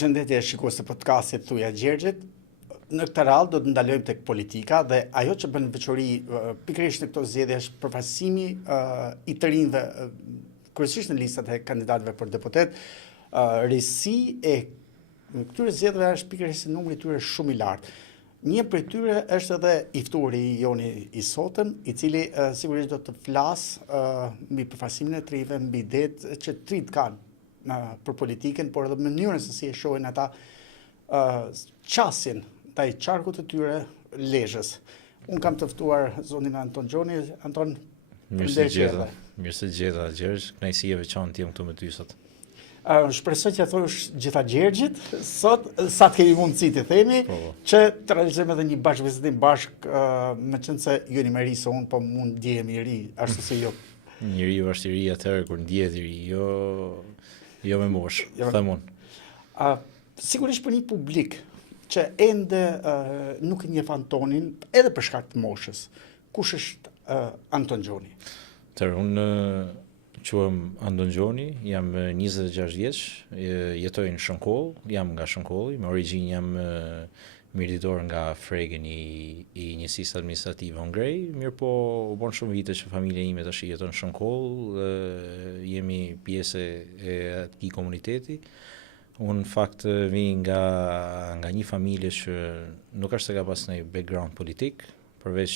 Përshëndetje shikues të podcastit Thuja Gjergjit. Në këtë radhë do të ndalojmë tek politika dhe ajo që bën veçori pikërisht në këto zgjedhje është përfaqësimi i të rinjve kryesisht në listat e kandidatëve për deputet. Risi e këtyre zgjedhjeve është pikërisht se numri i tyre është shumë i lartë. Një prej tyre është edhe i ftuari Joni i sotëm, i cili sigurisht do të flasë mbi përfaqësimin e të rinjve, mbi idetë që të rinjt kanë për politikën, por edhe mënyrën se si e shohin ata qasjen ndaj qarkut të tyre lezhës. Unë kam të ftuar zonin Anton Gjoni. Anton, mirë se gjeta, Gjergj, kënaqësi e veçantë jam këtu me ty sot. Shpresoj që thosh gjitha Gjergjit, sot sa të kemi mundësi të themi, që të realizojmë edhe një bashkëvizitim bashkë, me qenë se ju një meri se unë, po mund ndjehem i ri, ashtu se jo. Njeriu është i ri atëherë kur ndihet i ri, jo me mosh, them unë. Sigurisht për një publik që ende nuk e njeh Antonin, edhe për shkak të moshës. Kush është Anton Gjoni? Unë quhem Anton Gjoni, jam 26 vjeç, jetoj në Shënkoll, jam nga Shënkolli, me origjinë jam mirëditor nga Fregen i njësisë administrative Hongrej, mirë po u bën shumë vite që familja ime tash jeton në Shënkoll, jemi pjesë e atij komuniteti. Unë në fakt vi nga një familje që nuk është se ka pas një background politik, përveç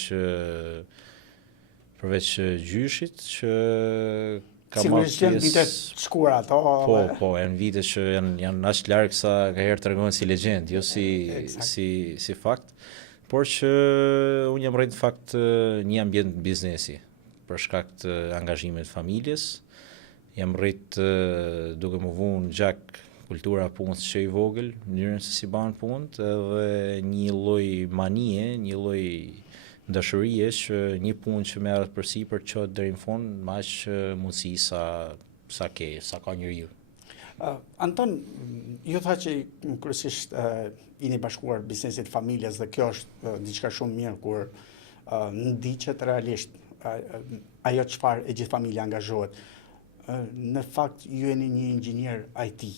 gjyshit që ka marrë pjesë. Sigurisht janë vite të shkura ato. Po, janë vite që janë aq larg sa ka herë tregohen si legjendë, jo si fakt, por që unë jam rritë fakt një ambient biznesi për shkak të angazhimit të familjes. Jam rritë duke më vënë gjak kultura punës që i vogël, mënyrën se si banë punët, edhe një lloj manie, një lloj dashurie që një punë që merret përsipër çohet deri në fund, me aq mundësi sa ka njeriu. Anton, ju tha që kryesisht jeni bashkuar biznesit familjes dhe kjo është diçka shumë mirë kur ndiqet realisht ajo çfarë e gjithë familja angazhohet. Në fakt ju jeni një inxhinier IT.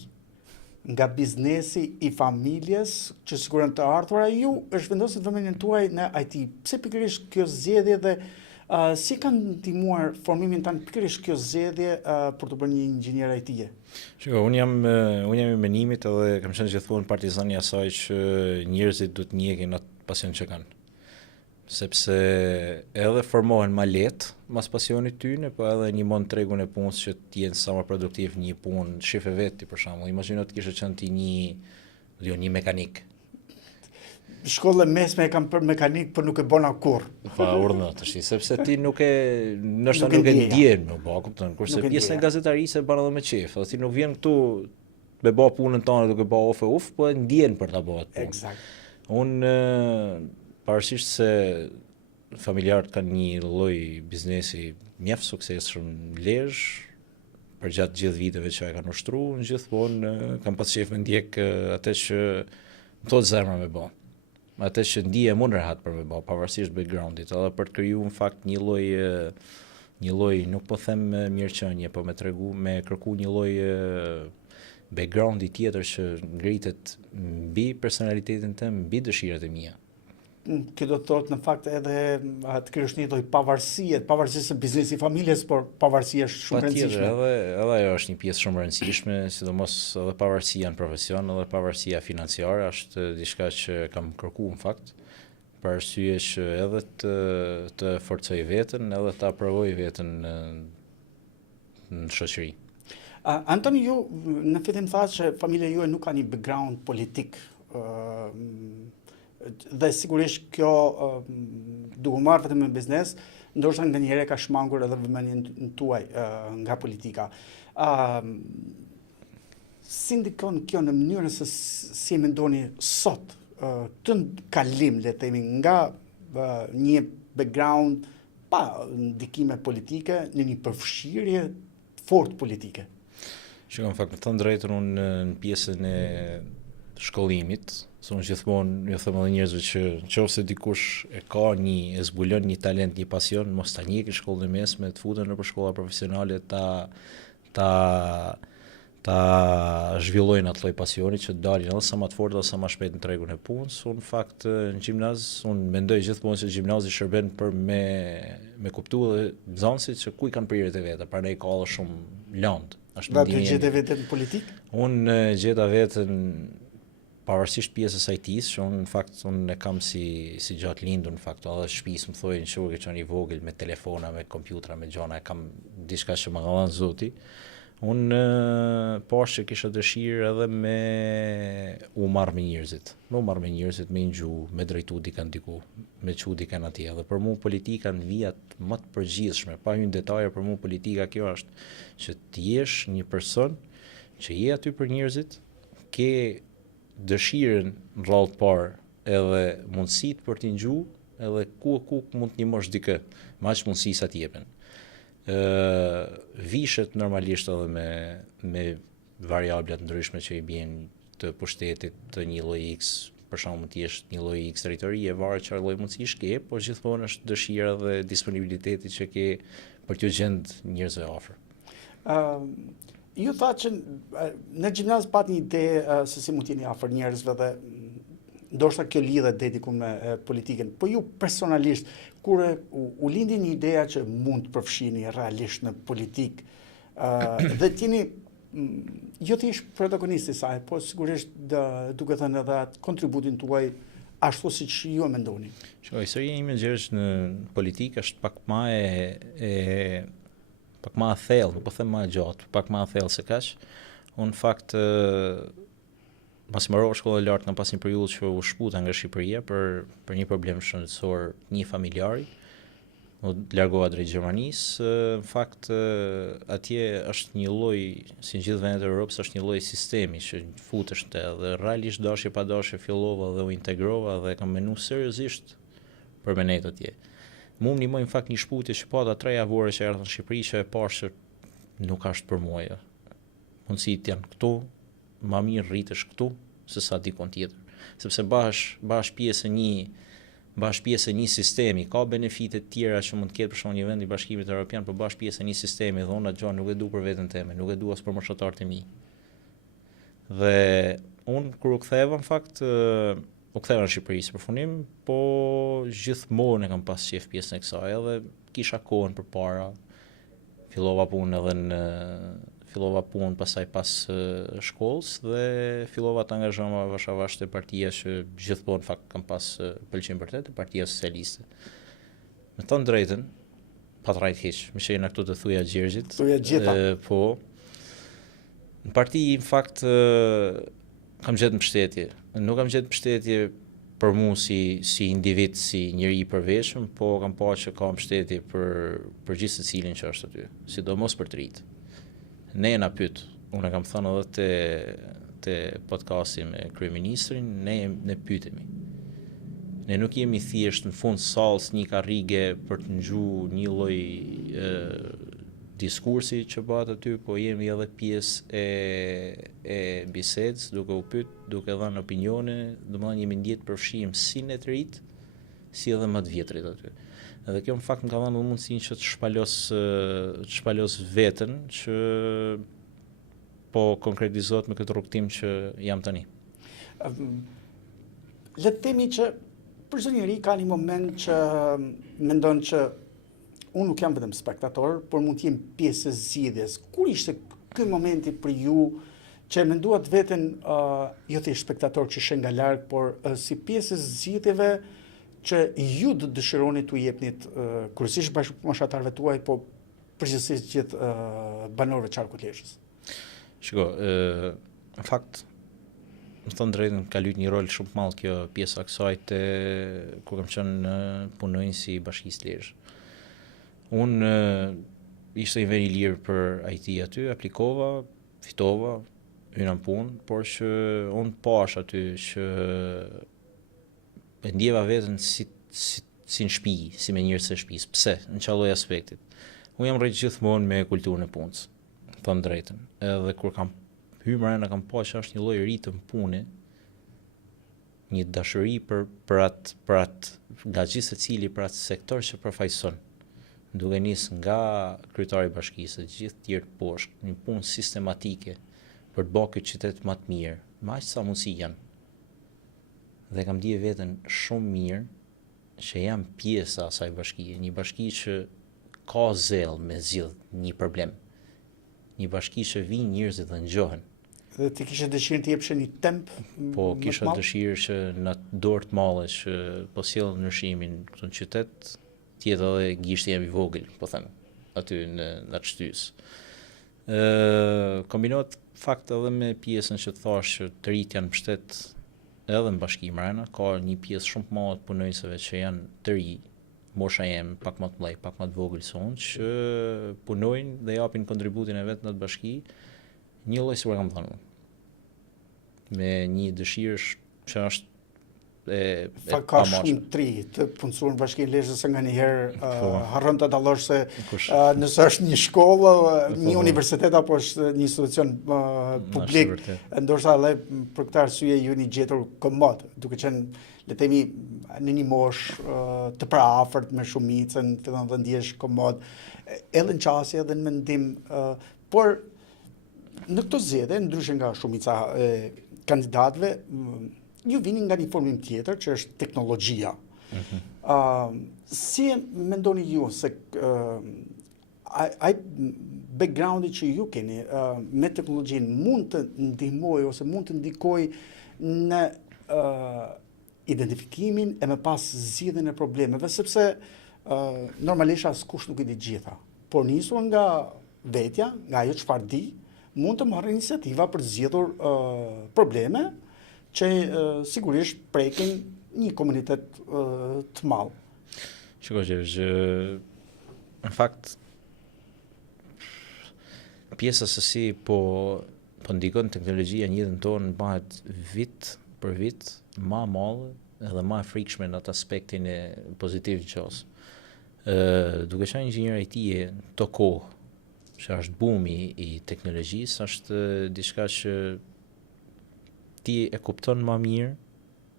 Nga biznesi i familjes, që sigurisht të ardhura ju është vendosur vëmendjen tuaj në IT. Pse pikërisht kjo zgjedhje dhe si kanë ndihmuar formimin tanë pikërisht kjo zgjedhje për të bërë një inxhinier IT-je? Shiko, unë jam i menimit edhe kam qenë gjithmonë partizan i asaj që njerëzit duhet njekin atë pasion që kanë. Sepse edhe formohen ma lehtë mas pasionit tyne, po edhe një mund tregun e punës që të jenë sa më produktiv një punë, shife veti për shembull. Imagjino të kishe qenë ti një mekanik. Shkollën mesme e kam për mekanik, por nuk e bona kurrë. Pa urdhë tash, sepse ti nuk e ndjen, kupton, kurse pjesën e gazetarisë e bën edhe me qejf. Ti nuk vjen këtu me bë punën tonë duke bë uf, po e ndjen për ta bërë punë. Eksakt. Unë pavarësisht se familjarët kanë një lloj biznesi mjaft suksesshëm lezhë, përgjatë gjithë viteve që e kanë ushtruar, gjithmonë kam pas qejf me ndjek atë që më thot zemra me bë. Atë që ndihem unë rehat për me bë, pavarësisht backgroundit, edhe për të krijuar në fakt një lloj, nuk po them mirëqenie, po me kërku një lloj backgroundi tjetër që ngritet mbi personalitetin tim, mbi dëshirat e mia. Kjo do të thotë në fakt edhe të krijosh një lloj pavarësisë së biznesi i familjes, por pavarësia është shumë e rëndësishme. Edhe ajo është një pjesë shumë e rëndësishme, sidomos edhe pavarësia në profesion, edhe pavarësia financiare është diçka që kam kërkuar në fakt, për arsye që edhe të forcoj veten, edhe të aprovoj veten në shoqëri. Anton, ju në fillim thash që familja juaj nuk ka një background politik. Dhe sigurisht kjo duke marrë vetëm me biznes, ndoshta nganjëherë ka shmangur edhe vëmendjen tuaj nga politika. Si ndikon kjo në mënyrën se si mendoni sot këtë kalim, le të themi, nga një background pa ndikime politike në një përfshirje fort politike? Shikoj, në fakt, të thënë drejtën, unë në pjesën e shkollimit, se unë gjithmonë ju them edhe njerëzve që nëse dikush e zbulon një talent, një pasion, mos ta njeh shkollën e mesme, të futen nëpër shkolla profesionale, ta ta zhvillojnë atë lloj pasioni që dalin edhe sa më të fortë edhe sa më shpejt në tregun e punës. Unë në fakt në gjimnaz, unë mendoj gjithmonë se gjimnazi shërben për me kuptu dhe nxënësit që ku i kanë prirjet e veta, prandaj ka edhe shumë lëndë. Dhe ty gjete veten në politikë? Unë gjeta veten pavarësisht pjesës IT-s, që unë në fakt unë e kam si gjatë lindur në fakt, edhe shtëpisë më thojnë që ke qenë i vogël me telefona, me kompjutra, me gjona, e kam diçka që më ka dhënë Zoti. Unë poshtë që kisha dëshirë edhe me u marrë me njerëzit. Me u marrë me njerëzit, me ngju, me drejtu dikan diku, me çu dikan atje. Dhe për mua politika në vijat më të përgjithshme, pa hyrë në detaje, për mua politika kjo është që të jesh një person që je aty për njerëzit, ke dëshirën në rrallë të parë edhe mundësitë për t'i ngju, edhe ku mund të ndihmosh dikë, me aq mundësi sa t'jepen. Vishet normalisht edhe me variablat ndryshme që i bien të pushtetit të një lloj X, për shembull të jesh një lloj X territorie, varet çfarë lloj mundësish ke, por gjithmonë është dëshira dhe disponibiliteti që ke për t'u gjend njerëzve afër. Ju tha që në gjimnaz pat një ide se si mund t'jeni afër njerëzve dhe ndoshta kjo lidhet deri diku me politikën, po ju personalisht kur u lindi një ideja që mund të përfshiheni realisht në politikë dhe t'jeni jo thjesht protagonisti i saj, po sigurisht duke thënë edhe atë kontributin tuaj ashtu siç ju e mendoni. Shkoj, historia ime gjerësh në politikë është pak më e thellë, nuk po them më e gjatë, pak më e thellë se kaq. Unë në fakt pasi mbarova shkollën e lartë, kam pas një periudhë që u shputa nga Shqipëria për një problem shëndetësor, një familjari. U largova drejt Gjermanisë. Në fakt atje është një lloj, si në gjithë vendet e Europës, është një lloj sistemi që futesh te dhe realisht dashje pa dashje fillova dhe u integrova dhe kam menuar seriozisht për menet atje. Mu më ndihmoi në fakt një shputje që pata 3 javore që erdha në Shqipëri që e pash që nuk është për mua. Mundësitë janë këtu, më mirë rritesh këtu se sa dikon tjetër. Sepse bash pjesë e një sistemi, ka benefite të tjera që mund të ketë për shkak një vend i Bashkimit Evropian, por bash pjesë e një sistemi dhe unë atë nuk e du për veten time, nuk e du as për moshatarët e mi. Dhe unë kur u ktheva në fakt u ktheva në Shqipëri së përfundim, po gjithmonë e kam pas qef pjesën e kësaj, edhe kisha kohën përpara. Fillova punë pasaj pas shkollës dhe fillova të angazhova avash te partia që gjithmonë në fakt kam pas pëlqim për të Partia Socialiste. Me thënë drejtën, pa të rajt hiç, më shejnë këtu të thuja Gjergjit. Thuja gjitha. Po. Në parti në fakt kam gjetë mbështetje. Nuk kam gjetë mbështetje për mua si individ, si njeri i përveshëm, po kam parë që ka mbështetje për gjithë secilin që është aty, sidomos për të rinjt. Ne na pyet, unë kam thënë edhe te podcasti me kryeministrin, ne pyetemi. Ne nuk jemi thjesht në fund sallës një karrige për të ngjuar një lloj diskursi që bëhet aty, po jemi edhe pjesë e bisedës, duke u pyet, duke dhënë opinione, domethënë jemi ndjet përfshijim si ne të rit, si edhe më të vjetrit aty. Edhe kjo në fakt më ka dhënë mundësinë që të shpalos veten që po konkretizohet me këtë rrugtim që jam tani. Le të themi që për çdo njeri ka një moment që mendon që unë nuk jam vetëm spektator, por mund të jem pjesë e zgjidhjes. Kur ishte ky momenti për ju që menduat veten jo thjesht spektator që shën nga larg, por si pjesë e zgjidhjeve që ju do dëshironi t'u jepnit kryesisht bashkëpunëtarëve tuaj, po përgjithsisht gjithë banorëve të Qarkut Lezhës? Shiko, në fakt, më thënë drejtën, ka luajtur një rol shumë të madh kjo pjesa e kësaj kur kam qenë punonjës i Bashkisë Lezhë. Unë ishte një vend i lirë për IT aty, aplikova, fitova, hyra në punë, por që unë pash aty që e ndjeva veten si në shtëpi, si me njerëz të shtëpisë. Pse? Në çfarë lloj aspektit? Unë jam rritur gjithmonë me kulturën e punës, thënë drejtën. Edhe kur kam hyrë brenda kam pasur që është një lloj ritëm pune, një dashuri për atë nga gjithë secili për atë sektor që përfaqëson. Duke nis nga kryetari i bashkisë, të gjithë tjerë poshtë, një punë sistematike, për të bërë këtë qytet më të mirë, me aq sa mundësi janë. Dhe kam dhënë veten shumë mirë që jam pjesë e asaj bashkie, një bashki që ka zell me zgjidh një problem. Një bashki që vinë njerëzit dhe ngjohen. Dhe ti kishe dëshirën të jepshe një temp Po më kisha të madh? dëshirë që në dorë të mallë që po sjell ndryshimin këtu në qytet, të jetë edhe gishti jam i vogël, po them, aty në atë shtys. Kombinohet fakt edhe me pjesën që thash që të rit janë mbështet edhe në bashki mrena, ka një pjesë shumë të madhe të punojësve që janë të ri, mosha jem pak më të mëdhej, pak më të vogël se unë, që punojnë dhe japin kontributin e vet në atë bashki, një lloj si kam thënë unë. Me një dëshirë që është Ka shumë tri të punësuar në Bashkinë Lezhës se nganjëherë harron të dallosh se nëse është një shkollë, një universitet apo është një institucion publik, ndoshta edhe për këtë arsye ju jeni gjetur komod, duke qenë le të themi në një moshë të paraafërt me shumicën, fillon të ndihesh komod, edhe në qasje edhe në mendim, por në këto zgjedhje, ndryshe nga shumica e kandidatëve, ju vini nga një formim tjetër, që është teknologjia. Si mendoni ju se ai backgroundi që ju keni me teknologjinë mund të ndihmojë ose mund të ndikojë në identifikimin e më pas zgjidhjen e problemeve, sepse normalisht askush nuk i di gjitha, por nisur nga vetja, nga ajo çfarë di, mund të marrë iniciativa për të zgjidhur probleme që sigurisht prekin një komunitet të madh. Shiko që në fakt pjesa se si po ndikon teknologjia në jetën tonë bëhet vit për vit më e madhe edhe më e frikshme në atë aspektin e pozitiv të qos. Duke qenë inxhinier IT-je të kohë që është bumi i teknologjisë, është diçka që ti e kupton më mirë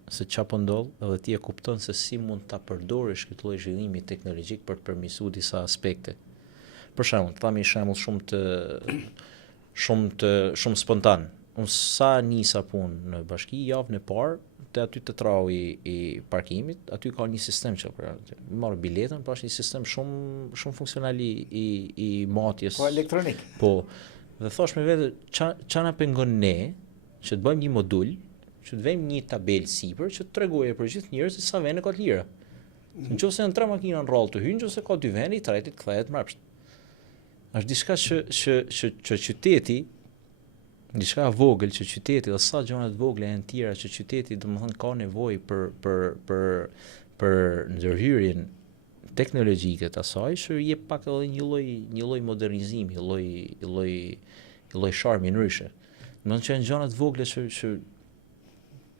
se çfarë po ndodh, edhe ti e kupton se si mund ta përdorësh këtë lloj zhvillimi teknologjik për të përmirësuar disa aspekte. Për shembull, të them një shembull shumë spontan. Unë sa nisa punë në bashki javën e parë, te aty te trau i parkimit, aty ka një sistem që marr biletën, po është një sistem shumë funksional i matjes. Po elektronik. Po. Dhe thash me vete, ç'a na pengon ne që të bëjmë një modul, që të vëjmë një tabelë sipër që të tregojë për gjithë njerëzit sa vende ka të lira. Nëse janë 3 makina në rrallë të hyjnë, nëse ka 2 vende, i tretit kthehet mbrapsht. Është diçka që qyteti, diçka e vogël që qyteti dhe sa gjëra të vogla janë tjera që qyteti domethënë ka nevojë për ndërhyrjen teknologjike të asaj, që jep pak edhe një lloj modernizimi, një lloj sharmi ndryshe. Mund të jenë gjëra të vogla që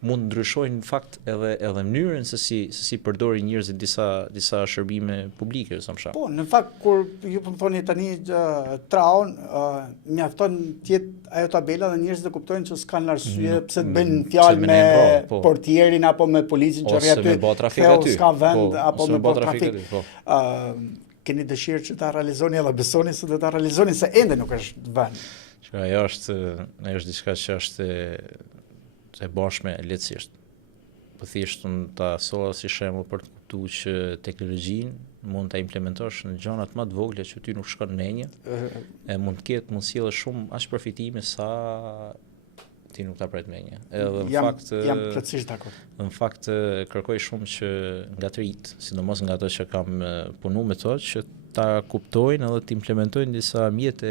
mund ndryshojnë në fakt edhe mënyrën se si përdorin njerëzit disa shërbime publike, sa më shaq. Po, në fakt kur ju po më thoni tani traun, mjafton të jetë ajo tabela dhe njerëzit të kuptojnë që s'kan arsye pse të bëjnë fjalë me portierin apo me policin që rri aty. Ose me bë trafik aty. S'ka vend apo me bë bë trafik. Keni dëshirë që ta realizoni edhe besoni se do ta realizoni se ende nuk është vend. Ajo është diçka që është e bashme lehtësisht. Po thjesht unë ta solla si shembull për të kuptuar që teknologjinë mund ta implementosh në gjëra më të vogla që ty nuk shkon mendje, e mund të ketë mund sjellë shumë aq përfitime sa ti nuk ta pret mendje. Edhe në fakt jam plotësisht dakord. Në fakt kërkoj shumë që nga të rit, sidomos nga ato që kam punuar me to, që ta kuptojnë edhe të implementojnë disa mjete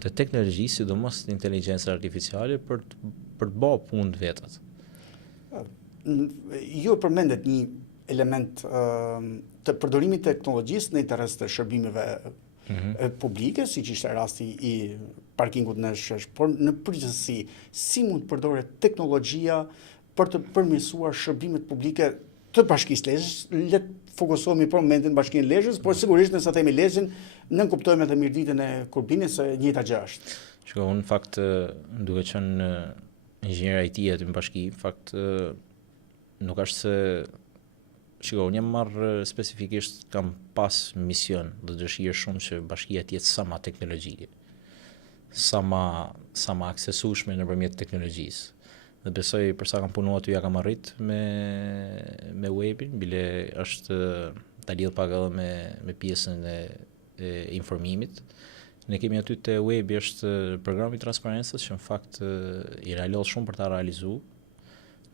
të teknologjisë, sidomos të inteligjencës artificiale për të bërë punë të vetat. Ju përmendet një element të përdorimit të teknologjisë në interes të shërbimeve publike, siç ishte rasti i parkingut në Shesh, por në përgjithësi, si mund të përdoret teknologjia për të përmirësuar shërbimet publike të Bashkisë Lezhës? Le të fokusohemi për momentin në Bashkinë Lezhës, por sigurisht nëse themi Lezhën, nën kuptojmë edhe mirditën e Kurbinit se njëjta gjë është. Shiko, unë fakt duke qenë inxhinier IT aty në bashki, fakt nuk është se shiko, unë jam marrë specifikisht, kam pas mision dhe dëshirë shumë që bashkia të jetë sa ma teknologjike. sa ma aksesueshme nëpërmjet teknologjisë. Dhe besoj për sa kam punuar aty ja kam arrit me webin, bile është ta lidh pak edhe me pjesën e informimit. Ne kemi aty te webi është programi i transparencës që në fakt i lodh shumë për ta realizuar.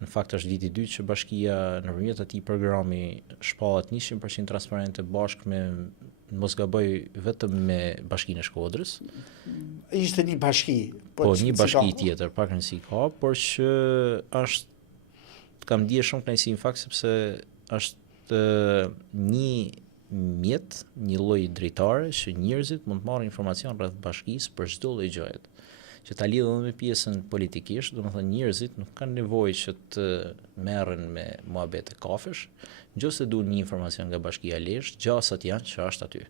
Në fakt është viti i dytë që bashkia nëpërmjet atij programi shpallet 100% transparente bashkë me mos gaboj vetëm me Bashkinë e Shkodrës. Ishte një bashki. Po një bashki tjetër, pak rëndësi ka, por që kam ndjer shumë kënaqësi në fakt sepse është një mjet, një lloj drejtare që njerëzit mund të marrin informacion rreth bashkisë për çdo lloj gjëje. Që ta lidhën me pjesën politikisht, domethënë njerëzit nuk kanë nevojë që të merren me muhabete kafesh, nëse duan një informacion nga Bashkia e Lezhës, gjasat janë që është aty.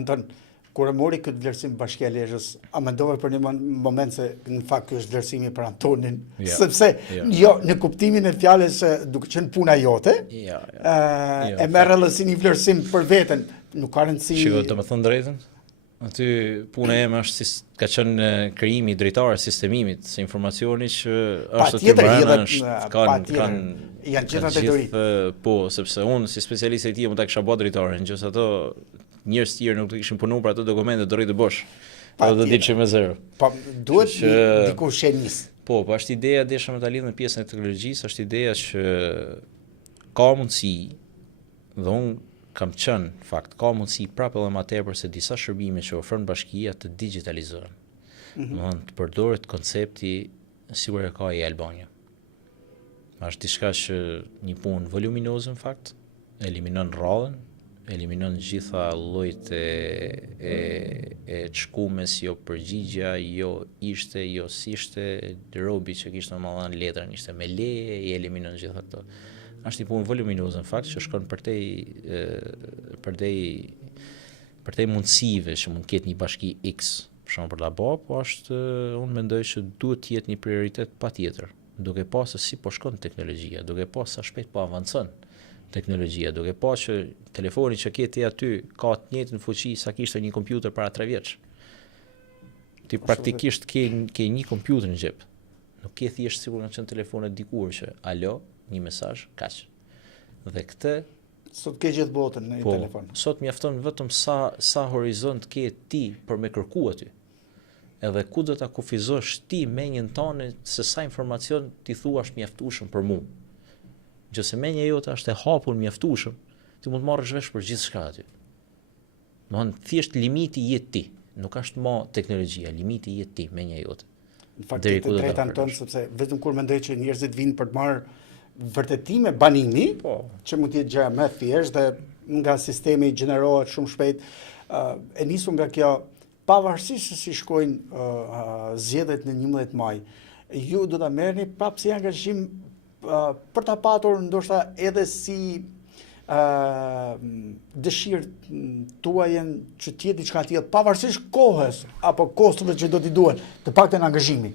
Anton, kur e mori këtë vlerësim Bashkia e Lezhës, a mendove për një moment se në fakt ky është vlerësimi për Antonin, sepse jo në kuptimin e fjalës se duke qenë puna jote, e merr edhe si një vlerësim për veten, nuk ka rëndësi. Shiko, domethënë drejtën. Aty puna eme është ka qenë krijimi i drejtarës sistemimit, se informacioni që është aty brenda janë gjithë detyrit. Po, sepse unë si specialist e këtij mund ta kisha bërë drejtare, nëse ato njerëz të tjerë nuk të kishin punuar për ato dokumente do rritë bosh. Po do dilshim me zero. Po duhet dikush që nis. Po është ideja desha me ta lidh me pjesën e teknologjisë, është ideja që ka mundësi dhe unë kam qenë fakt ka mundësi prapë edhe më tepër se disa shërbime që ofron bashkia të digitalizohen. Domthonë të përdoret koncepti sikur e ka i Albania. Është diçka që një punë voluminoze në fakt, eliminon rradhën, eliminon gjitha llojet e çkumes, jo përgjigja, jo ishte, jo s'ishte, robi që kishte domethënë letrën ishte me leje, i eliminon gjitha këto. Është një punë voluminoze në fakt që shkon përtej mundësive që mund ketë një bashki X, për shembull për ta bërë, po unë mendoj që duhet të jetë një prioritet patjetër, duke pasur se si po shkon teknologjia, duke pasur sa shpejt po avancon teknologjia, duke pasur që telefoni që ke ti aty ka të njëjtën fuqi sa kishte një kompjuter para 3 vjeç. Ti praktikisht ke një kompjuter në xhep. Nuk ke thjesht sikur kanë qenë telefonet dikur që alo, një mesazh, kaq. Dhe këtë sot ke gjithë botën në një telefon. Sot mjafton vetëm sa horizont ke ti për me kërku aty. Edhe ku do ta kufizosh ti menjën tënde se sa informacion ti thuash mjaftueshëm për mua. Nëse menja jote është e hapur mjaftueshëm, ti mund të marrësh vesh për gjithçka aty. Domthonë thjesht limiti jetë ti, nuk është më teknologjia, limiti jetë ti, menja jote. Në fakt të drejtën tonë, sepse vetëm kur mendoj që njerëzit vinë për të marrë vërtetime banimi, që mund të jetë gjëra më thjeshtë dhe nga sistemi gjenerohet shumë shpejt, e nisur nga kjo, pavarësisht se si shkojnë zgjedhjet në 11 maj, ju do ta merrni prapë si angazhim për ta patur ndoshta edhe si dëshirë tuajen që të jetë diçka tjetër, pavarësisht kohës apo kostove që do t'i duhen, të paktën angazhimi.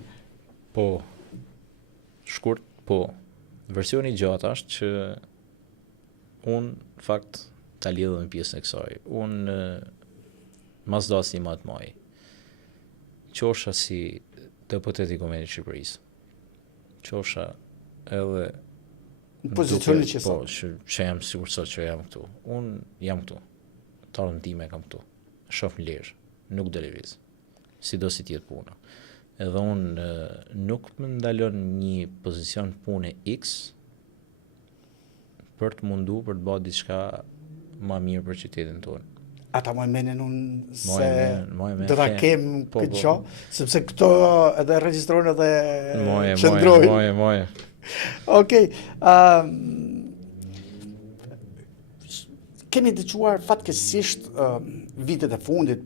Po, shkurt, po. Versioni i gjatë është që unë fakt ta lidh me pjesën e kësaj. Unë mas dasi më të maj. Qosha si deputet i Kombëtit të Shqipërisë. Qosha edhe pozicionin që po, që jam sigur sot që jam këtu. Unë jam këtu. Tarën time kam këtu. Shoh në Lezhë, nuk do lëviz. Sido si tjetë puna. Edhe unë nuk më ndalon një pozicion pune X për të mundu për të bërë diçka ma mirë për qytetin tonë. Ata më menen unë se do ta kem këtë qo, sepse këto edhe regjistrojnë edhe qëndrojnë. Moje. Okej. Kemi dëgjuar fatkeqësisht vitet e fundit,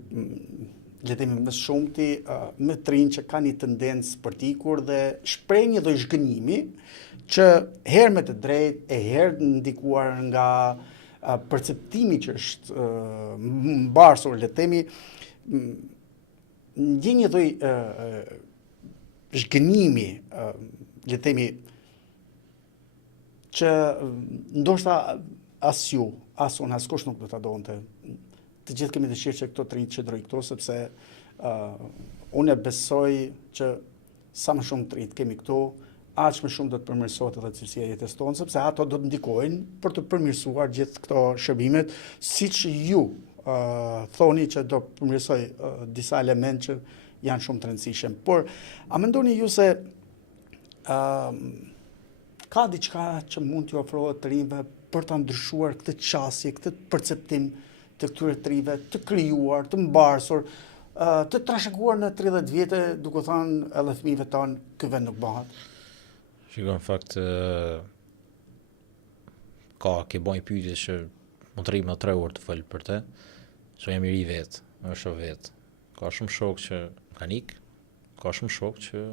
le të themi më shumti, më të rinj që kanë një tendencë për t'ikur dhe shpreh një lloj zhgënjimi që herë me të drejtë e herë ndikuar nga perceptimi që është mbarsur, le të themi, ndjen një lloj zhgënjimi, le të themi, që ndoshta as ju, as unë, askush nuk do ta donte. Të gjithë kemi dëshirë që këto të rinjtë qëndrojnë këto, sepse Unë e besoj që sa më shumë të rritë kemi këtu, aq më shumë do të përmirësohet edhe cilësia e jetës tonë, sepse ato do të ndikojnë për të përmirësuar gjithë këto shërbimet, siç ju thoni që do përmirësoj disa elementë që janë shumë të rëndësishëm. Por a mendoni ju se ka diçka që mund t'ju ofrohet të rinjve për ta ndryshuar këtë qasje, këtë perceptim të këtyre të rinjve, të krijuar, të mbarsur, të trashëguar në 30 vjetë, duke thënë edhe fëmijëve tanë, ky vend nuk bëhet? Shiko, në fakt, ke bojnë pyetje që mund të rrim në 3 orë të fol për te, që jam i ri vetë, është vetë. Ka shumë shok që kanë ikë, ka shumë shok që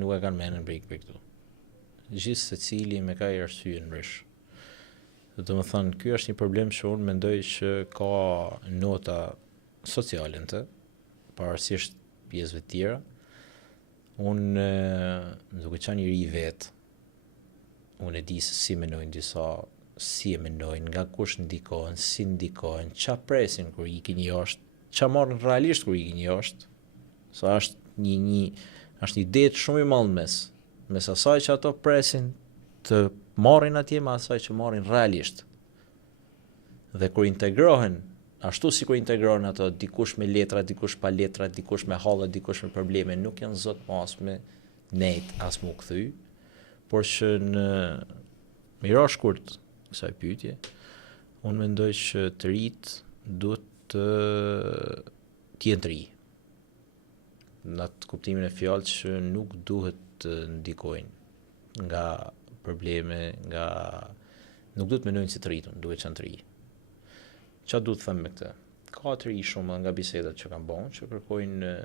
nuk e kanë menën për ikë për këtu. Gjithë se cili me ka i arsye në mresh. Dhe më thënë, ky është një problem që unë mendoj që ka nota sociale në të, pavarësisht pjesëve tjera. Unë, duke qenë i ri vetë, unë e di se si menojnë disa, si e menojnë, nga kush ndikojnë, si ndikojnë, qa presin kur ikin jashtë, qa marrin realisht kur ikin jashtë. Sa është është një det shumë i madh mes asaj që ato presin të marrin atje me asaj që marrin realisht. Dhe kur integrohen, ashtu si kur integrohen ato, dikush me letra, dikush pa letra, dikush me halla, dikush me probleme, nuk janë zot mas me nejt as mu kthy, por që në mira shkurt kësaj pyetje, unë mendoj që të rit duhet të jenë të ri. Në atë kuptimin e fjalës që nuk duhet të ndikojnë nga probleme, nuk duhet menojnë si të rritun, duhet që në të ri. Qa duhet të them me këtë? Ka të ri shumë nga bisedat që kanë bon, që kërkojnë,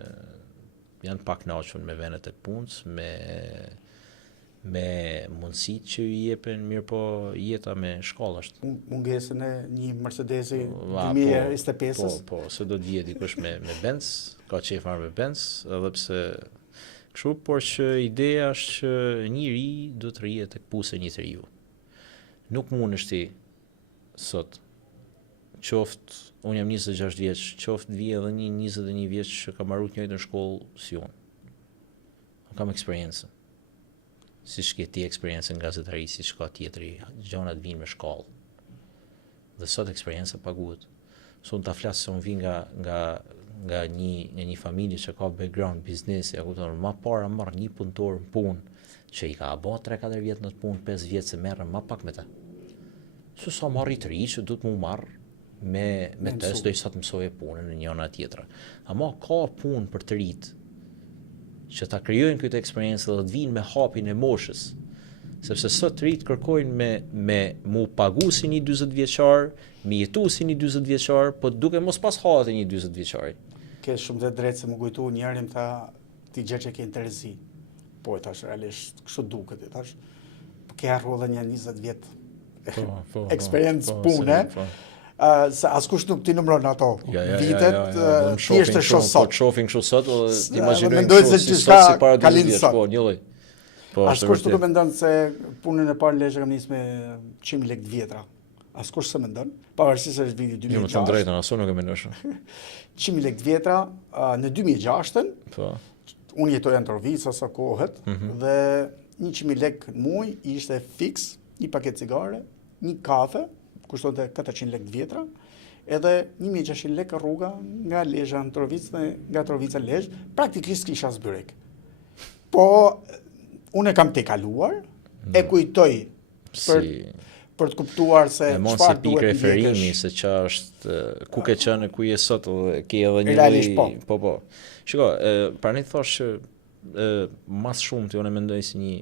janë pak knaqur me vendet e punës, me mundësit që i jepen, mirë po jeta me shkolla është. Mungesën e një Mercedesi 2025-ës? Po, se do t'vije dikush me Benz, ka qef marrë me Benz, edhe pse kështu, por që ideja është që një ri do të rije tek puse një të riu. Nuk mund është ti sot, qoftë, unë jam 26 vjeç, qoftë vije edhe një 21 vjeç që ka marrë të njëjtën shkollë si unë. Unë kam eksperiencë. Si shke ti eksperiencën nga gazetari, si shka tjetëri, gjonat vinë me shkallë. Dhe sot eksperiencë paguhet. Unë ta flasë se unë vinë nga një familje që ka background biznesi, ma para marrë një punëtor në punë, që i ka abo 3-4 vjetë në të punë, 5 vjetë se merë ma pak me ta. Sa marrë i të ri që du të mu marrë me test, do i sa të mësoj e punën në njëna tjetra. Ama ka punë për të rritë, që ta krijojnë këtë eksperiencë dhe të vinë me hapin e moshës. Sepse sot të rritë kërkojnë me mu pagu si një 20 vjeqar, me jetu si një 20 vjeqar, po duke mos pas hahet e një 20 vjeqari. Ke shumë dhe drejtë se më kujtu njerën tha ti gjë që ke interesi. Po e tash realisht kështu duket, e tash ke harru edhe një 20 vjetë eksperiencë pune. Se askush nuk t'i numëron ato vitet, thjesht e shoh sot. Po shohin kështu sot, imagjinojmë mendoj se si para 20 vjeç, sot. po një lloj. Po askush nuk mendon se punën e parë në Lezhë kam nis me 100 lekë të vjetra. Askush se mendon, pavarësisht se është viti 2006. Jo, më thënë drejtën, aso nuk e mendosh. 100 lekë të vjetra në 2006-ën. Po. Unë jetoja në Trovicë sa kohët dhe 100.000 lekë në muaj ishte fiks, një paketë cigare, një kafe, kushtonte 400 lekë të vjetra, edhe 1600 lekë rruga nga Lezhë në Trovicë dhe nga Trovica në Lezhë, praktikisht kisha zbyrek. Po, unë e kam te kaluar, e kujtoj për të kuptuar se çfarë duhet të ndjekësh. Pikë referimi se ç'a është ku ke qenë, ku je sot, ke edhe një lloj. Po. Shiko, pra ne thosh që mas shumë ti unë mendoj si një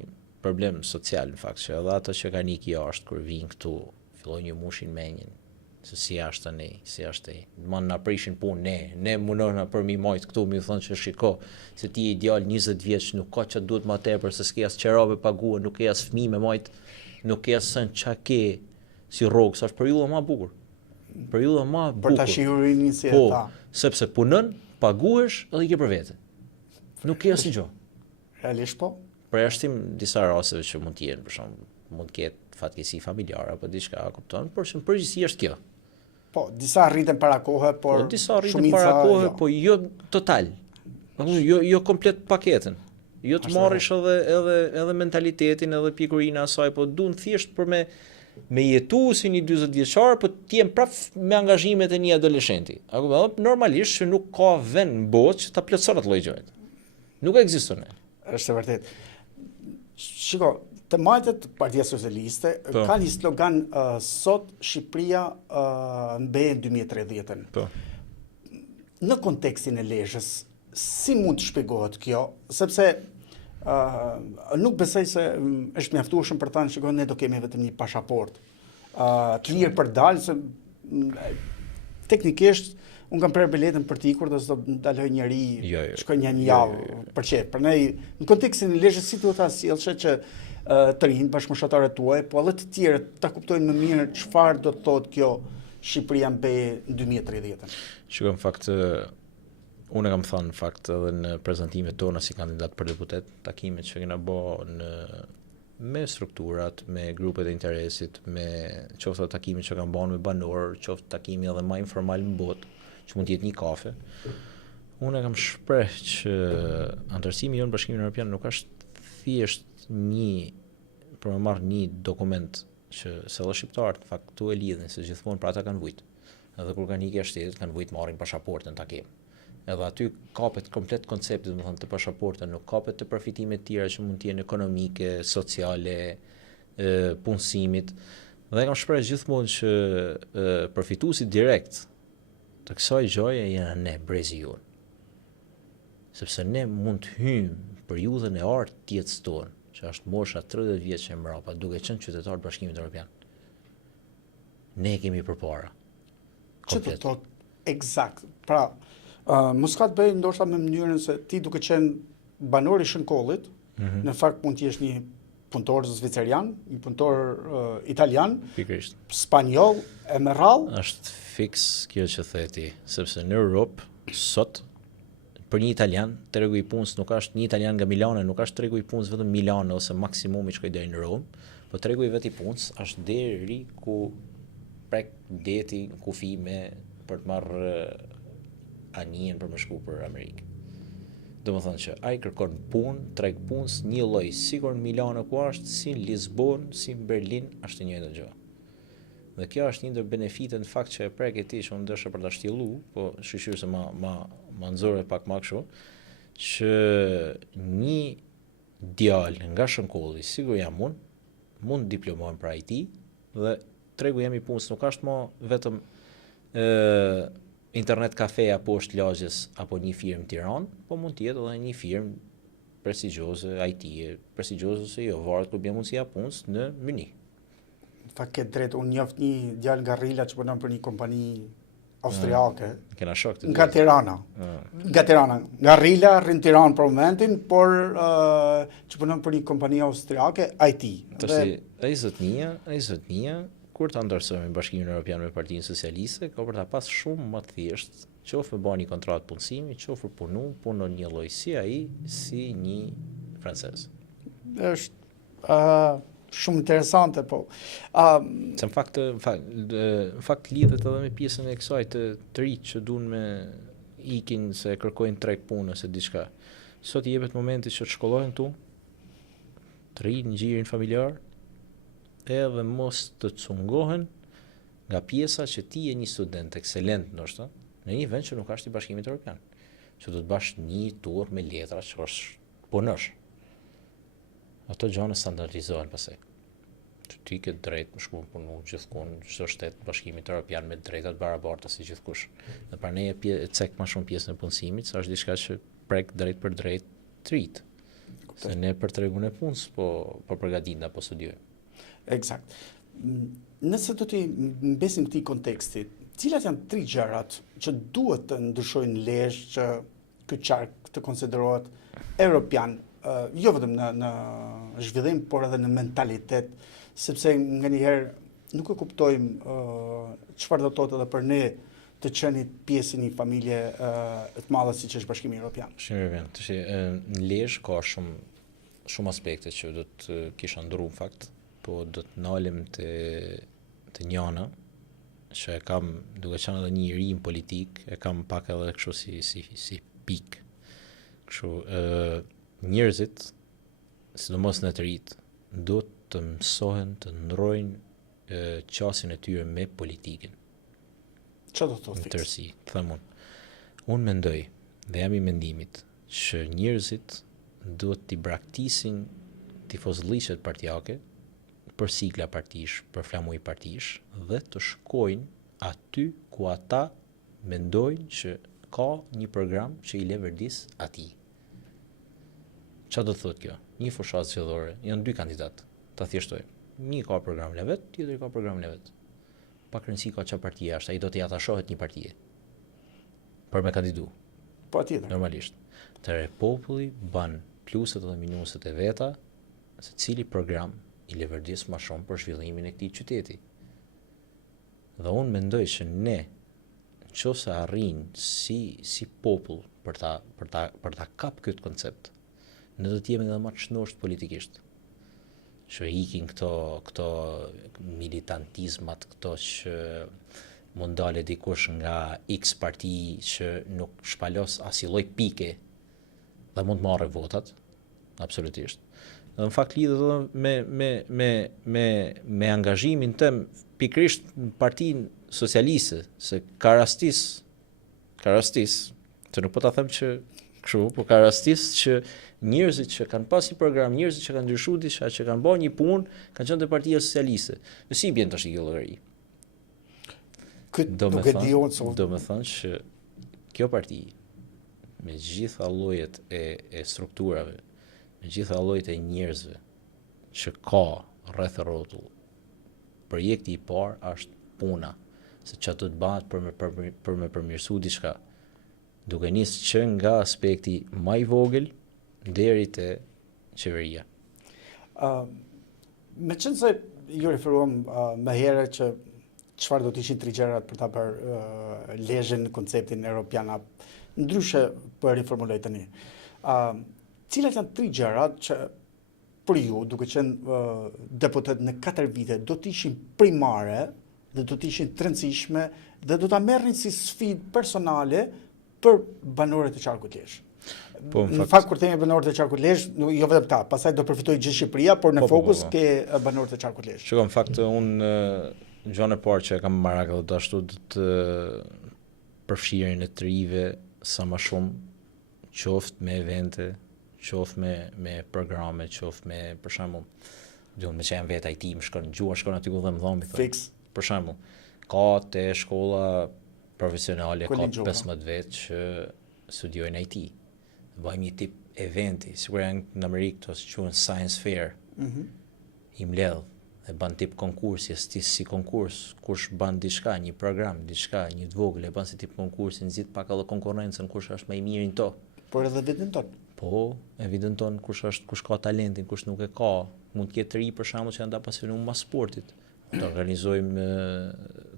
problem social në fakt, që edhe ata që kanë ikë jashtë kur vinë këtu fillojnë një mushin menjen, se si ashtë ne, si ashtë e. Në prishin punë, ne mundona për mi majt këtu, mi thonë që shiko, se ti ideal 20 vjeç, nuk ka që duhet ma tepër, se s'ke as qerabe paguën, nuk ke as fëmijë me majt, nuk ke as sën qa ke si rrogë, sa është periudha ma bukur. Periudha ma bukur. Për ta shihurinë si e tha. Sepse punën, paguhesh edhe i ke për vete. Nuk ke as një gjë. Realisht po. Për jashtim disa rasteve që mund të jenë, për shembull, mund të ketë fatkeqësi familjare apo diçka, kupton, por që në përgjithësi është kjo. Po, disa rriten para kohë, por disa rriten para kohë, po jo total. Jo komplet paketën. Jo të marrish edhe mentalitetin, edhe pikurinë e asaj, po duan thjesht për me jetu si një 40 vjeçar, po të jem prap me angazhimet e një adoleshenti. Normalisht që nuk ka vend në botë që ta plotëson atë lloj gjëje. Nuk ekziston. Është e vërtet. Shiko, të majtët Partia Socialiste ka një slogan sot Shqipëria mbehet në 2030-ën. Po. Në kontekstin e Lezhës, si mund të shpjegohet kjo? Sepse nuk besoj se është mjaftueshëm për ta në shikon, ne do kemi vetëm një pasaport të lirë për dalë, se teknikisht unë kam prerë biletën për të ikur dhe s'do daloj njëri, shkoj një javë për qetë. Për ne, në kontekstin e Lezhës, si duhet ta sjellsh që të rinj bashkëmoshtarët tuaj, po edhe të tjerët ta kuptojnë më mirë çfarë do të thotë kjo Shqipëria mbehet në 2030-ën. Shikoj, në fakt unë kam thënë në fakt edhe në prezantimet tona si kandidat për deputet, takimet që kena bë me strukturat, me grupet e interesit, me qoftë takimet që kanë bën me banor, qoftë takimi edhe më informal në botë, që mund të jetë një kafe. Unë kam shpreh që antarësimi jonë në Bashkimin Evropian nuk është thjesht për me marrë një dokument që se edhe shqiptarët në fakt tu e lidhin, se gjithmonë pra ata kanë vujt. Edhe kur kanë ikë shtetit kanë vujt marrin pasaportën takim. Edhe aty kapet komplet koncepti, domethënë të pasaportën, nuk kapet të përfitimet tjera që mund të jenë ekonomike, sociale, punësimit. Dhe kam shpreh gjithmonë që përfituesi direkt të kësaj gjëje janë ne, brezi jonë. Sepse ne mund të hyjmë periudhën e artë të jetës tonë, që është mosha 30 vjeç e mbrapa, duke qenë qytetar të Bashkimit Evropian. Ne kemi përpara. Që të thotë eksakt. Pra, mos ka të bëjë ndoshta me mënyrën se ti duke qenë banor i shënkollit, në fakt mund të jesh një punëtor zvicerian, një punëtor italian, Pikërisht. Spanjoll, e me radhë. Është fiks kjo që the ti, sepse në Europë sot për një italian, tregu i punës nuk është një italian nga Milano, nuk është tregu i punës vetëm Milano ose maksimumi shkoj deri në Romë, por tregu i vet i punës është deri ku prek deti në kufi për të marrë anijen për me shku për Amerikë. Domethënë që ai kërkon punë, treg punës, një lloj sikur në Milano ku është, si në Lisbonë, si në Berlin, është e njëjta gjë. Dhe kjo është një ndër benefitet në fakt që e prek e ti që unë ndësha për ta shtjellu, po shqyr se ma nxorë pak më kështu, që një djalë nga Shënkolli, sigur jam unë, mund diplomohem për IT dhe tregu jam i punës nuk është më vetëm internet kafe apo është lagjes apo një firmë në Tiranë, po mund të jetë edhe një firmë prestigjioze IT, prestigjioze ose jo, varet ku bën mundësia punës në Munich. Fakt ke drejt, unë njoft një djalë nga Rila që punon për një kompani austriake. Kena shok të nga Tirana. Nga Tirana. Nga Rila rrin Tiranë për momentin, por që punon për një kompani austriake IT. Ai zotnia kur ta ndërtojmë Bashkimin Evropian me Partinë Socialiste, ka për ta pas shumë më thjesht, qoftë me bani kontratë punësimi, qoftë punon një lloj si ai, si një francez. Është shumë interesante, po. Se në fakt lidhet edhe me pjesën e kësaj të rinj që duan me ikin se kërkojnë treg punë ose diçka. Sot i jepet momenti që të shkollohen këtu, të rrinë në gjirin familjar, edhe mos të cungohen nga pjesa që ti je një student ekselent ndoshta në një vend që nuk është i Bashkimit Evropian, që do të bash një tur me letra që është punosh. Ato gjëra standardizohen pastaj. Që ti ke drejt më shku punu gjithkund, çdo shtet Bashkimit Evropian me drejtat barabarta si gjithkush. Dhe për ne e cek më shumë pjesën e punësimit, sa është diçka që prek drejt për drejt të rit. Se ne për tregun e punës po përgatitem apo studiojmë. Eksakt. Nëse do të mbesim këtij konteksti, cilat janë 3 gjërat që duhet të ndryshojnë Lezhë që ky qark të konsiderohet europian, jo vetëm në zhvillim, por edhe në mentalitet, sepse nganjëherë nuk e kuptojmë çfarë do të thotë edhe për ne të qenit pjesë një familje të madhe siç është Bashkimi Evropian. Në Lezhë ka shumë aspekte që do të kisha ndruar në fakt, po do të nalim të njëna, që e kam, duke qenë edhe një ri në politik, e kam pak edhe kështu si pik. Kështu, njerëzit, sidomos në të rinjt, do të mësohen të ndrojnë qasjen e tyre me politikën. Çfarë do të Në thotë? tërësi, them unë. Unë mendoj dhe jam i mendimit që njerëzit duhet t'i braktisin tifozllishet partijake për sigla partish, për flamuj partish dhe të shkojnë aty ku ata mendojnë që ka një program që i le verdis atij. Çfarë do të thotë kjo? Një fushat zgjedhore, janë dy kandidatë, ta thjeshtoj. Një ka programin e vet, tjetri ka programin e vet. Pa rëndësi ka çfarë partie është, ai do t'i atashohet një partie për me kandidu. Po atjetër. Normalisht. Tëre populli ban pluset dhe minuset e veta se cili program i le verdis më shumë për zhvillimin e këtij qyteti. Dhe unë mendoj që ne, nëse arrin si popull për ta kap këtë koncept, ne do të jemi edhe më të shëndosh politikisht. Që ikin këto militantizmat, këto që mund dale dikush nga X parti që nuk shpalos asnjë lloj pike dhe mund marrë votat, absolutisht. Dhe në fakt lidhet me angazhimin tëm pikërisht në Partinë Socialiste, se ka rastis, që nuk po ta them që kështu, po ka rastis që njerëzit që kanë pas një program, njerëzit që kanë ndryshuar diçka, që kanë bërë një punë, kanë qenë te Partia Socialiste. Dhe si bën tash kjo llogari? Do me thënë që kjo parti, me gjitha llojet e strukturave, me gjitha llojet e njerëzve që ka rreth rrotull, projekti i parë është puna, se çfarë do të bëhet për me përmirësu diçka, duke nisë që nga aspekti më i vogël deri te qeveria. Meqense ju referuam më herët që çfarë do të ishin 3 gjërat për ta bërë lezhën në konceptin europian, ndryshe për riformuloj tani. Cilat janë 3 gjërat që për ju, duke qenë deputet në 4 vite, do të ishin primare dhe do të ishin të rëndësishme dhe do ta merrnin si sfidë personale për banorët e Qarkut Lezhë? Po, në fakt, kur themi banorët e Qarkut Lezhë, jo vetëm ta, pastaj do përfitojë gjithë Shqipëria, por në fokus ke banorët e Qarkut Lezhë. Shiko, në fakt, unë gjën e parë që e kam marak dhe ashtu të përfshirin e të rive sa më shumë, qoftë me evente, qoftë me programe, qoftë me, për shembull, me që janë vetë IT, më shkon aty ku dhe më dhomi. Fix. Për shembull, ka te shkolla profesionale, ka 15 vetë që studiojnë IT. Bëjmë një tip eventi, sigur janë në Amerikë të quhen Science Fair. I mbledh e ban tip konkursi, si konkurs, kush ban diçka, një program, diçka, një të vogël, e ban si tip konkursi, nxit pak edhe konkurrencën, kush është më i miri në to. Por edhe evidenton. Po, evidenton kush ka talentin, kush nuk e ka. Mund të ketë të ri për shembull që janë të apasionuar mas sportit. Të organizojmë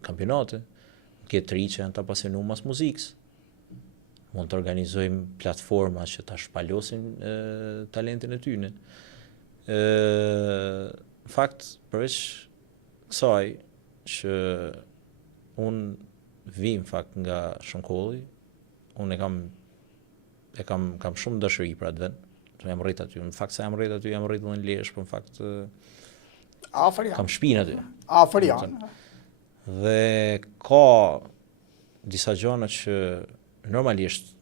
kampionate, mund të ketë të ri që janë të apasionuar mas muzikës. Mund të organizojmë platforma që ta shpalosin talentin e tyre. Në fakt, përveç kësaj që unë vim fakt nga Shënkolli, unë e kam shumë dashuri për atë vend. Jam rrit aty. Në fakt, sa jam rrit aty, jam rrit edhe në Lezhë, por në fakt kam shpinë aty. Afër janë. Dhe ka disa gjëra që normalisht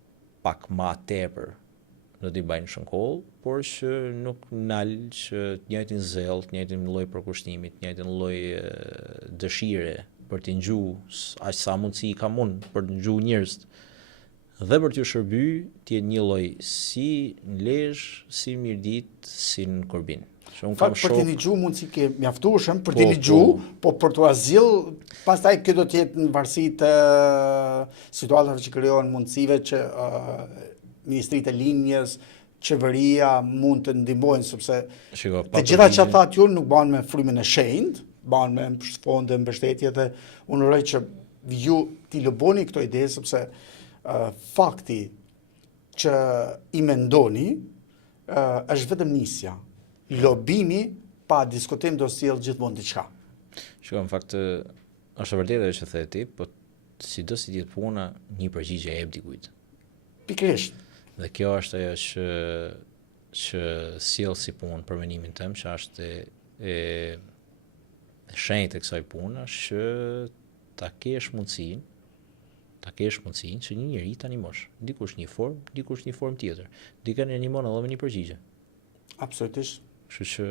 pak më tepër do t'i bajnë Shënkoll, por që nuk nalë që të njëjtin zell, të njëjtin lloj përkushtimi, të njëjtin lloj dëshire për t'i ngjuar aq sa mundësi kam unë për të ngjuar njerëz dhe për t'ju shërby të jetë një lloj si në Lezhë, si në Mirdit, si në Korbin. Për t'i dëgjuar mundësi ke mjaftueshëm për t'i dëgjuar, po për t'u azill, pastaj kjo do të jetë në varësi të situatave që krijohen, mundësive që Ministritë e Linjës, qeveria mund të ndihmojnë, sepse të gjitha që thatë ju nuk banë me frymën e shenjtë, banë me fonde mbështetje, dhe unë uroj që ju t'i lëboni këto ide, sepse fakti që i mendoni është vetëm nisja. Lobimi pa diskutim do sjellë gjithmonë diçka. Shiko, në fakt është vërtetë që the ti, po sido si diet puna, një përgjigje e jep dikujt. Pikërisht. Dhe kjo është ajo që sjell si punë për menimin tim, që është e shenjtë e kësaj pune, është që ta kesh mundësinë që një njeri të animosh. Dikush një formë, dikush një formë tjetër. Dikën e animon edhe me një përgjigje. Absolutisht. Kështu që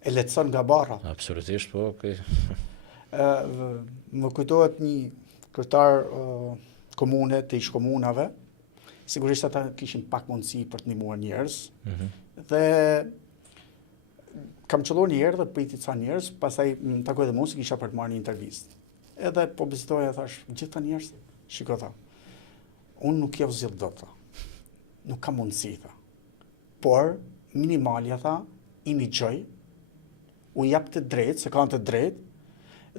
E lehtëson nga barra. absolutisht po, okay. Më kujtohet një kryetar komune të ish komunave, sigurisht ata kishin pak mundësi për të ndihmuar njerëz, dhe kam qelluar një herë dhe priti ca njerëz, pastaj më takoi dhe mua se kisha për të marrë një intervistë. Edhe po bisedoja, thash, gjithë ta njerëz, shiko tha, unë nuk jam zgjidh dot, tha. Nuk kam mundësi, tha. Por minimalja, tha, i migjoj, u jap të drejtë, se kanë të drejtë,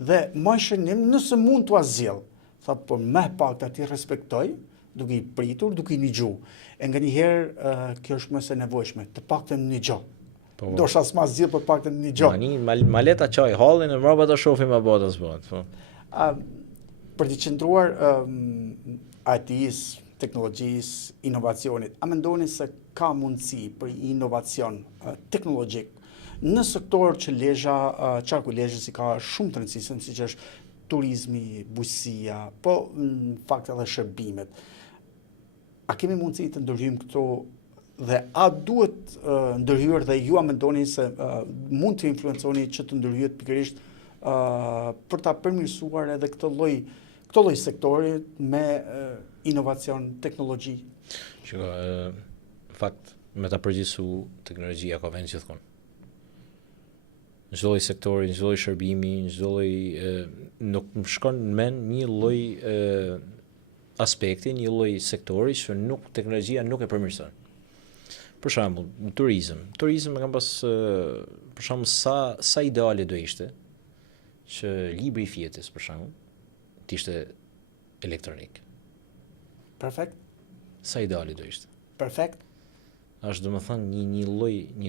dhe më shënim nëse mund t'u azjell. Tha, por më pak të ati respektoj, duke i pritur, duke i një gju. E nga njëherë, kjo është mëse nevojshme, të pak të një gjo. Po. Do shas ma zgjidh, por pak të një gjo. Ma leta qaj hallin e mbrapa ta shohim botës bëhet. Po. Për të qëndruar IT-s, teknologjisë, inovacionit, a mendoni se ka mundësi për inovacion teknologjik në sektor që lezha, qarku lezhës i ka shumë të rëndësishëm, siç është turizmi, bujqësia, po në fakt edhe shërbimet. A kemi mundësi të ndërhyjmë këto dhe a duhet ndërhyer dhe ju a mendoni se mund të influenconi që të ndërhyet pikërisht për ta përmirësuar edhe këtë lloj sektori me inovacion, teknologji? Shiko, në fakt, me ta përgjithësu, teknologjia ka vend gjithmonë. Në çdo lloj sektori, në çdo lloj shërbimi, në çdo lloj nuk më shkon në mend një lloj aspekti, një lloj sektori që teknologjia nuk e përmirëson. Për shembull, në turizëm e kam pas për shembull sa ideale do ishte që libri i fjetës për shembull të ishte elektronik. Perfekt. Sa ideale do ishte. Perfekt. Është domethënë një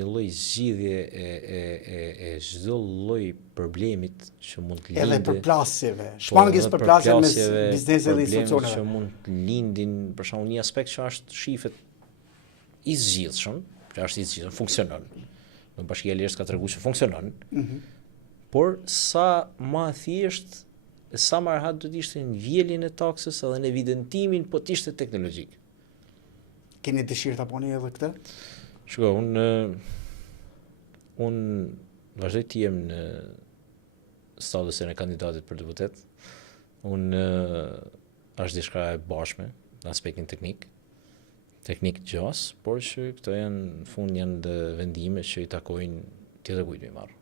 lloj zgjidhje e çdo lloj problemit që mund të lindë. Edhe përplasjeve, shmangjes përplasjeve mes biznesit dhe institucioneve. Që mund të lindin, për shembull, një aspekt që është shifet i zgjidhshëm, që është i zgjidhshëm, funksionon. Në Bashkia e Lezhës ka treguar që funksionon. Por sa më thjesht, sa më rahat do të ishte në vjeljen e taksës edhe në evidentimin, po të ishte teknologjik. Keni dëshirë të aponi edhe këtë? Shiko, unë vazhdoj të jem në statusin e kandidatit për deputet. Unë është diçka e bashme në aspektin teknik gjas, por që këto në fund janë vendime që i takojnë tjetër kujt më marr.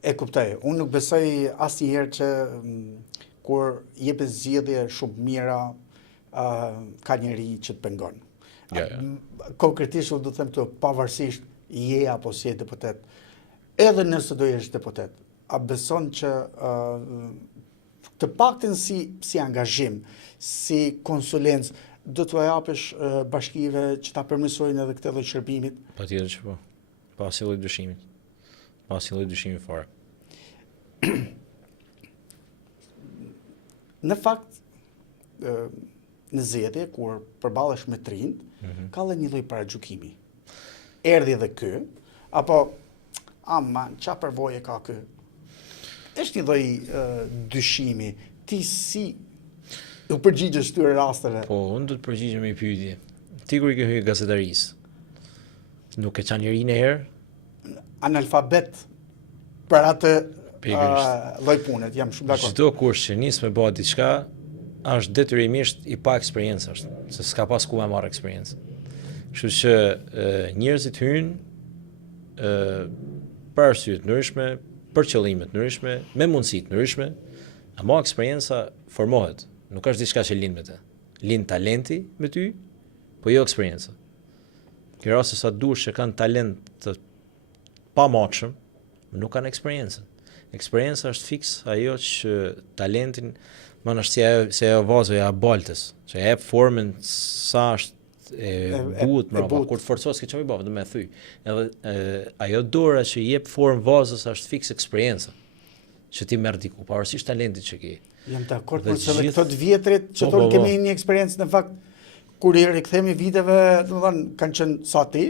E kuptoj. Unë nuk besoj asnjëherë që kur jepet zgjedhje shumë mira ka njeri që të pengon. Konkretisht do të them këtu, pavarësisht je apo si je deputet, edhe nëse do jesh deputet, a beson që të paktën si angazhim, si konsulencë, do t'u japësh bashkive që ta përmirësojnë edhe këtë lloj shërbimit? Patjetër që po. Pa asnjë lloj dyshimi. Pa asnjë lloj dyshimi fare. Në fakt, në zgjedhje kur përballesh me të rinjt, ka dhe një lloj paragjykimi. Erdhi edhe ky, apo aman, qa përvoje ka ky? Është një lloj dyshimi. Ti si u përgjigjesh këtyre rasteve? Po, unë do të përgjigjem me pyetje. Ti kur i ke hyrë gazetarisë, nuk e çan njëri në herë? Analfabet për atë lloj pune, jam shumë dakord. Çdo kush që nis me bëj diçka është detyrimisht i pa eksperiencë, se s'ka pas ku me marrë eksperiencë. Kështu që njerëzit hyjnë për arsye të ndryshme, për qëllime të ndryshme, me mundësi të ndryshme, ama eksperienca formohet. Nuk është diçka që lind me të. Lind talenti me ty, po jo eksperienca. Në rast se sa dush që kanë talent të pamatshëm, nuk kanë eksperiencën. Eksperienca është fiks ajo që talentin më është si ajo vazo e baltës, që e jep formën sa është e butë, kur të forcos ke çfarë bëj, do më thyj. Edhe ajo dora që jep formë vazës është fiks eksperienca, që ti merr diku, pavarësisht talentit që ke. Jam dakord, por se këto të vjetrit që tonë kemi një eksperiencë në fakt kur i rikthemi viteve, domethënë kanë qenë sa ti,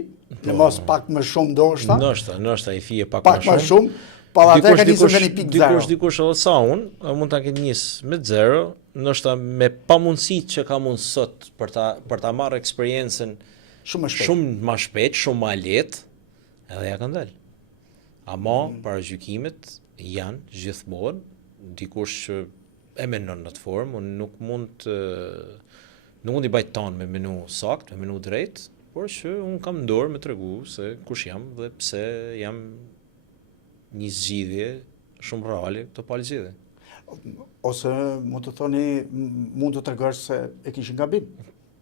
në mos pak më shumë ndoshta. Ndoshta I fije pak më shumë. Pa atë ka nisur nga një pikë zero. Dikush edhe sa unë, mund ta ketë nis me zero, ndoshta me pamundësitë që ka mund sot për ta marrë eksperiencën shumë më shpejt, shumë më lehtë, edhe ja kanë dalë. Ama paragjykimet janë gjithmonë dikush që e menon në atë formë, unë nuk mund I baj tonë me menu sakt, me menu drejt, por që unë kam dorë me tregu se kush jam dhe pse jam një zgjidhje shumë reale këtë palë zgjidhje. Ose mund të thoni, mund të tregosh se e kishin gabim.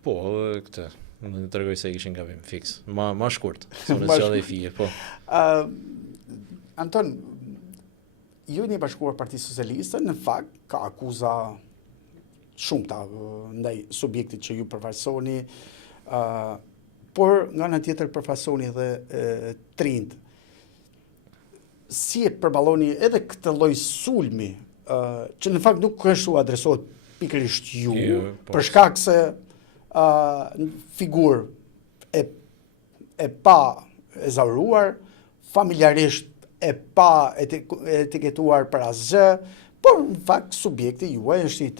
Po, këtë, mund të tregoj se e kishin gabim, fiks. Ma shkurt, se unë zgjodha I fije, po. Anton, ju një Bashkuar Partisë Socialiste, në fakt, ka akuza shumëta ndaj subjektit që ju përfaqësoni, por nga ana tjetër përfaqësoni edhe trind. Si e përballoni edhe këtë lloj sulmi, që në fakt nuk është u adresohet pikërisht ju, për shkak se figurë e pa ezauruar, familjarisht e pa etiketuar për asgjë, por në fakt subjekti juaj është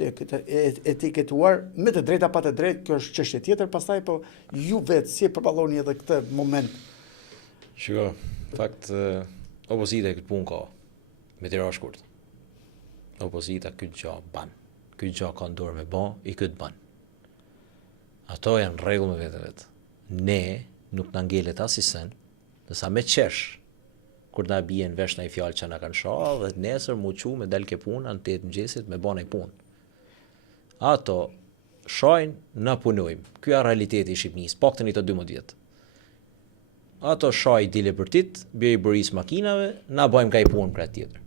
etiketuar me të drejta pa të drejtë, kjo është çështje tjetër, pastaj po ju vetë si e përballoni edhe këtë moment? Shiko, fakt opozita e këtë punë ka, me tira shkurt. Opozita këtë gjë ban. Këtë gjë ka ndorë me ban, I këtë ban. Ato janë rregull me vetë. Ne nuk na ngelet as I sen, desa me qesh, kur na bien vesh në fjalë që na kanë shoh dhe nesër mu qu me dal ke punë në 8 mëngjesit me bën ai punë. Ato shojnë, na punojmë. Ky është realiteti I Shqipërisë, paktën I të 12 vjet. Ato shoj dile për tit, bie I buris makinave, na bëjmë kaj punë për atë tjetër.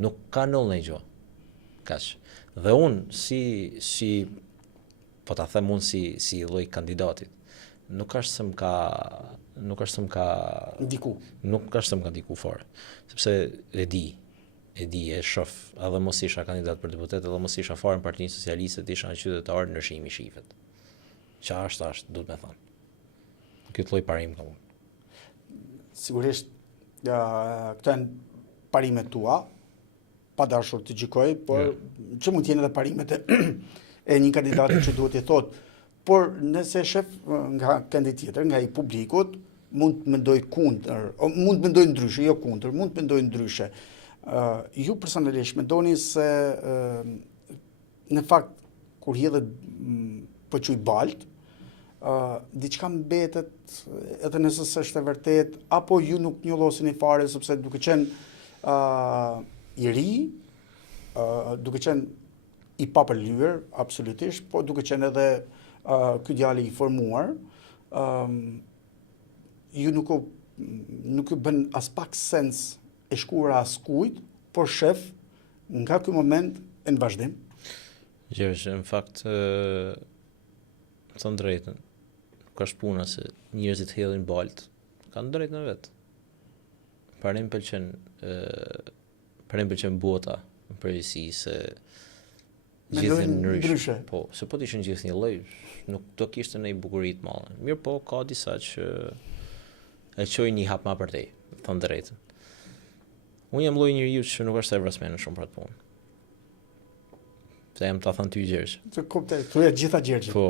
Nuk ka ndonjë gjë. Kaq. Dhe unë si po ta them unë si lloj kandidatit, nuk është se më ka ndiku. Nuk është se më ka ndiku fare. Sepse e shoh, edhe mos isha kandidat për deputet, edhe mos isha fare në Partinë Socialiste, isha në qytetar në ndryshimi I shifet. Qa është, duhet me thënë. Këtë lloj parim ka unë. Sigurisht, këto janë parimet tua, pa dashur të gjykoj, por që mund t'jenë edhe parimet e një kandidati që duhet I thotë. Por nëse shef nga këndi tjetër, nga I publikut, mund të mendoj kundër, mund të mendoj ndryshe, jo kundër, mund të mendoj ndryshe. Ju personalisht mendoni se në fakt kur hidhet po quj balt, diçka mbetet edhe nëse s'është e vërtet, apo ju nuk njollosini fare sepse duke qenë I ri, duke qenë I papërlyer absolutisht, po duke qenë edhe ky djalë I formuar, ju nuk ju bën as pak sens e shkura as kujt, por shef nga ky moment e në vazhdim. Gjergj, në fakt thon drejtën. Nuk është puna se njerëzit hedhin balt, kanë drejtën e vet. Parim pëlqen bota në përgjithësi se gjithë ndryshe. Po, se po të ishin gjithë një lloj, nuk do kishte ndonjë bukuri të madhe. Mirë po, ka disa që e çojnë një hap më përtej, thon drejtën. Unë jam lloji njeriu që nuk është vrasmen shumë për atë punë. Se jam ta thënë ty Gjergj. Të kuptoj, thuaj gjitha Gjergj. Po.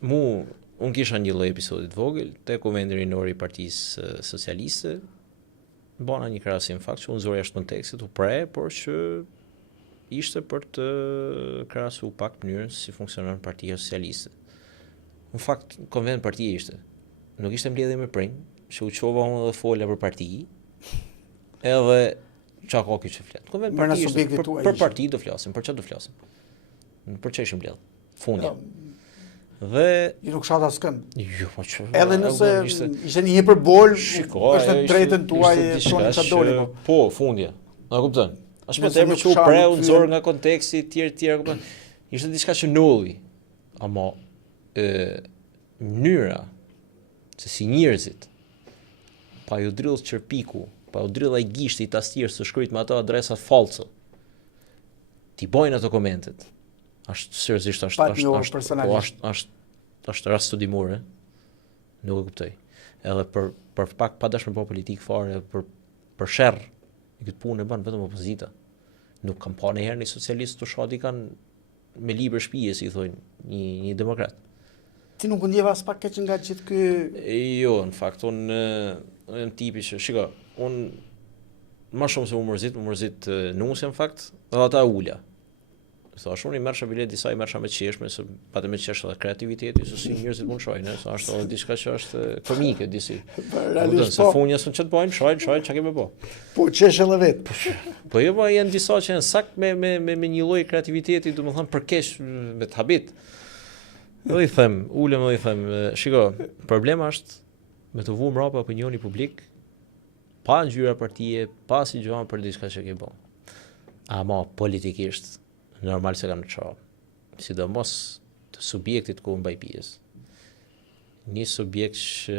Unë kisha një lloj episodi të vogël te Kuvendi Rinor I Partisë Socialiste. Bona një krahasim fakt që unë zori jashtë kontekstit u pre, por që ishte për të krahasu pak mënyrën si funksionon Partia Socialiste. Në fakt, konvent partia ishte. Nuk ishte mbledhje me prinj, që u qova unë dhe fola për parti, edhe qa ka kjo që flet. Konvent partia ishte, për parti do flasim, për që do flasim. Për që ishte mbledhje? Fundja. Dhe ju nuk shata s'kënd. Jo, po që. Edhe nëse ishte një hiperbol, është në drejtën tuaj çoni çfarë doli. Po, fundja. Na kupton. Ashtu më tepër që u preu nxor nga konteksti tjerë, kupton. Ishte diçka që nulli. Ama mënyra se si njerëzit pa ju drill çerpiku, pa u drill ai gishti I tastirës së shkruajt me ato adresa false. Ti bojnë ato komentet. Është seriozisht Pa të njohur personalisht. është rast studimor, nuk e kuptoj. Edhe për pak pa dashur po politik fare, për sherr i këtë punë e bën vetëm opozita. Nuk kam pa ndonjëherë një socialist të shati kanë me libër shtëpie, si i thonë, një demokrat. Ti nuk u ndjeva as pak keq nga gjithë ky Jo, në fakt unë tipi që shiko, unë më shumë se më mërzit nusja në fakt, dhe ata ulja. Thash unë i merrsha bilet disa i merrsha me qeshme, se patë me qesh edhe kreativiteti, se si njerëzit mund shojnë, sa është edhe diçka që është komike disi. realisht Se funja s'u ç't bojnë, shojnë, çka kemi bë. Po qesh edhe vet. Po jo, po janë disa që janë sakt me një lloj kreativiteti, domethënë për keq me të habit. Do i them, ulem dhe i them, shiko, problema është me të vuar mbrapa opinioni publik, pa ngjyra partije, pa si gjëra për diçka që ke bën. Ama politikisht normal se kanë çao. Sidomos të subjektit ku mbaj pjesë. Një subjekt që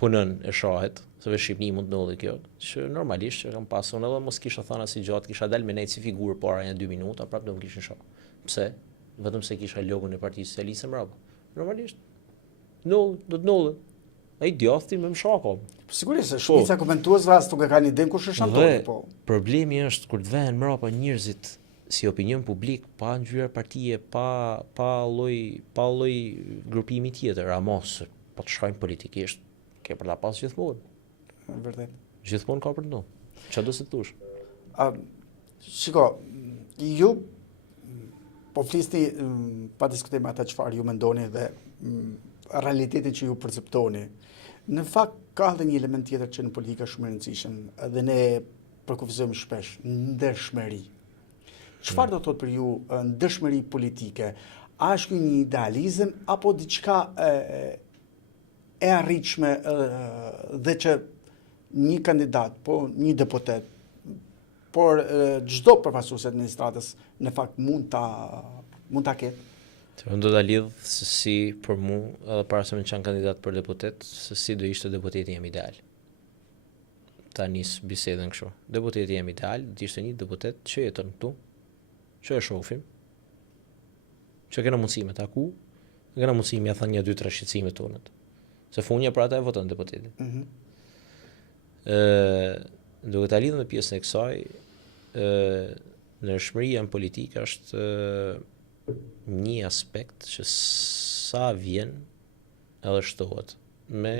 punon e shohet, se vetë Shqipëni mund të ndodhi kjo, që normalisht që kam pasur edhe mos kisha thënë asnjë gjatë, kisha dalë me nejt si figurë para një 2 minuta, prapë do më kishin shoh. Pse? Vetëm se kisha logon e Partisë Socialiste mbrapa. Normalisht. Do të ndodhe. Ai djathti më shako. Sigurisht, shumica komentuesve as nuk e kanë idenë kush është Antoni, po. Problemi është kur të vëhen mbrapa njerëzit si opinion publik, pa ngjyra partije, pa lloj grupimi tjetër, amos po të shkojnë politikisht, ke për ta pas gjithmonë. Vërtet. Gjithmonë ka për të ndodhur. Çfarë do të thosh? Shiko, ju po flisni pa diskutim ata çfarë ju mendoni dhe realitetin që ju perceptoni. Në fakt ka edhe një element tjetër që në politika shumë e rëndësishëm dhe ne përkufizojmë shpesh, ndershmëri. Çfarë do të thotë për ju ndershmëri politike? A është ky një idealizëm apo diçka e arritshme dhe që një kandidat, po një deputet, por çdo përfaqësues i administratës në fakt mund ta ketë? Unë do ta lidh se si për mua, edhe para se më qenë kandidat për deputet, se si do ishte deputeti jam ideal. Ta nis bisedën kështu. Deputeti jam ideal, do ishte një deputet që jeton këtu, që e shohim, që kena mundësi me taku, kena mundësi me thënë 2-3 shqetësime tona. Se funja për ata e voton deputetin. Duke ta lidhur me pjesën e kësaj, ndershmëria në politikë është një aspekt që sa vjen edhe shtohet me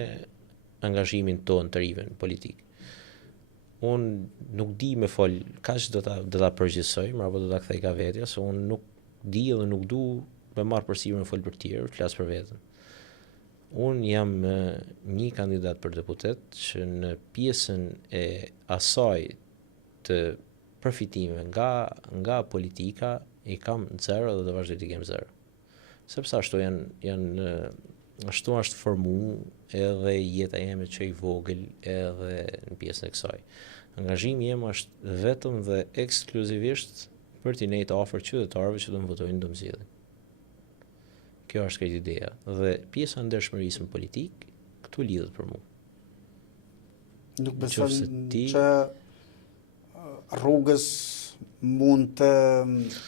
angazhimin tonë të rive në politikë. Unë nuk di me fol, kaq do ta përgjithsoj, apo do ta kthej ka vetja, se unë nuk di dhe nuk du me marr përsipër me fol për tjerë, flas për veten. Unë jam një kandidat për deputet që në pjesën e asaj të përfitime nga politika i kam 0 dhe do vazhdoj të kem 0. Sepse ashtu ashtu është formu edhe jeta jeme që i vogël edhe në pjesën e kësaj. Angazhimi jem është vetëm dhe ekskluzivisht për t'i nejtë afër qytetarëve që do më votojnë, do më zgjidhin. Kjo është këtë ideja. Dhe pjesa ndershmërisë në politikë këtu lidhet për mua. Nuk beson që rrugës mund të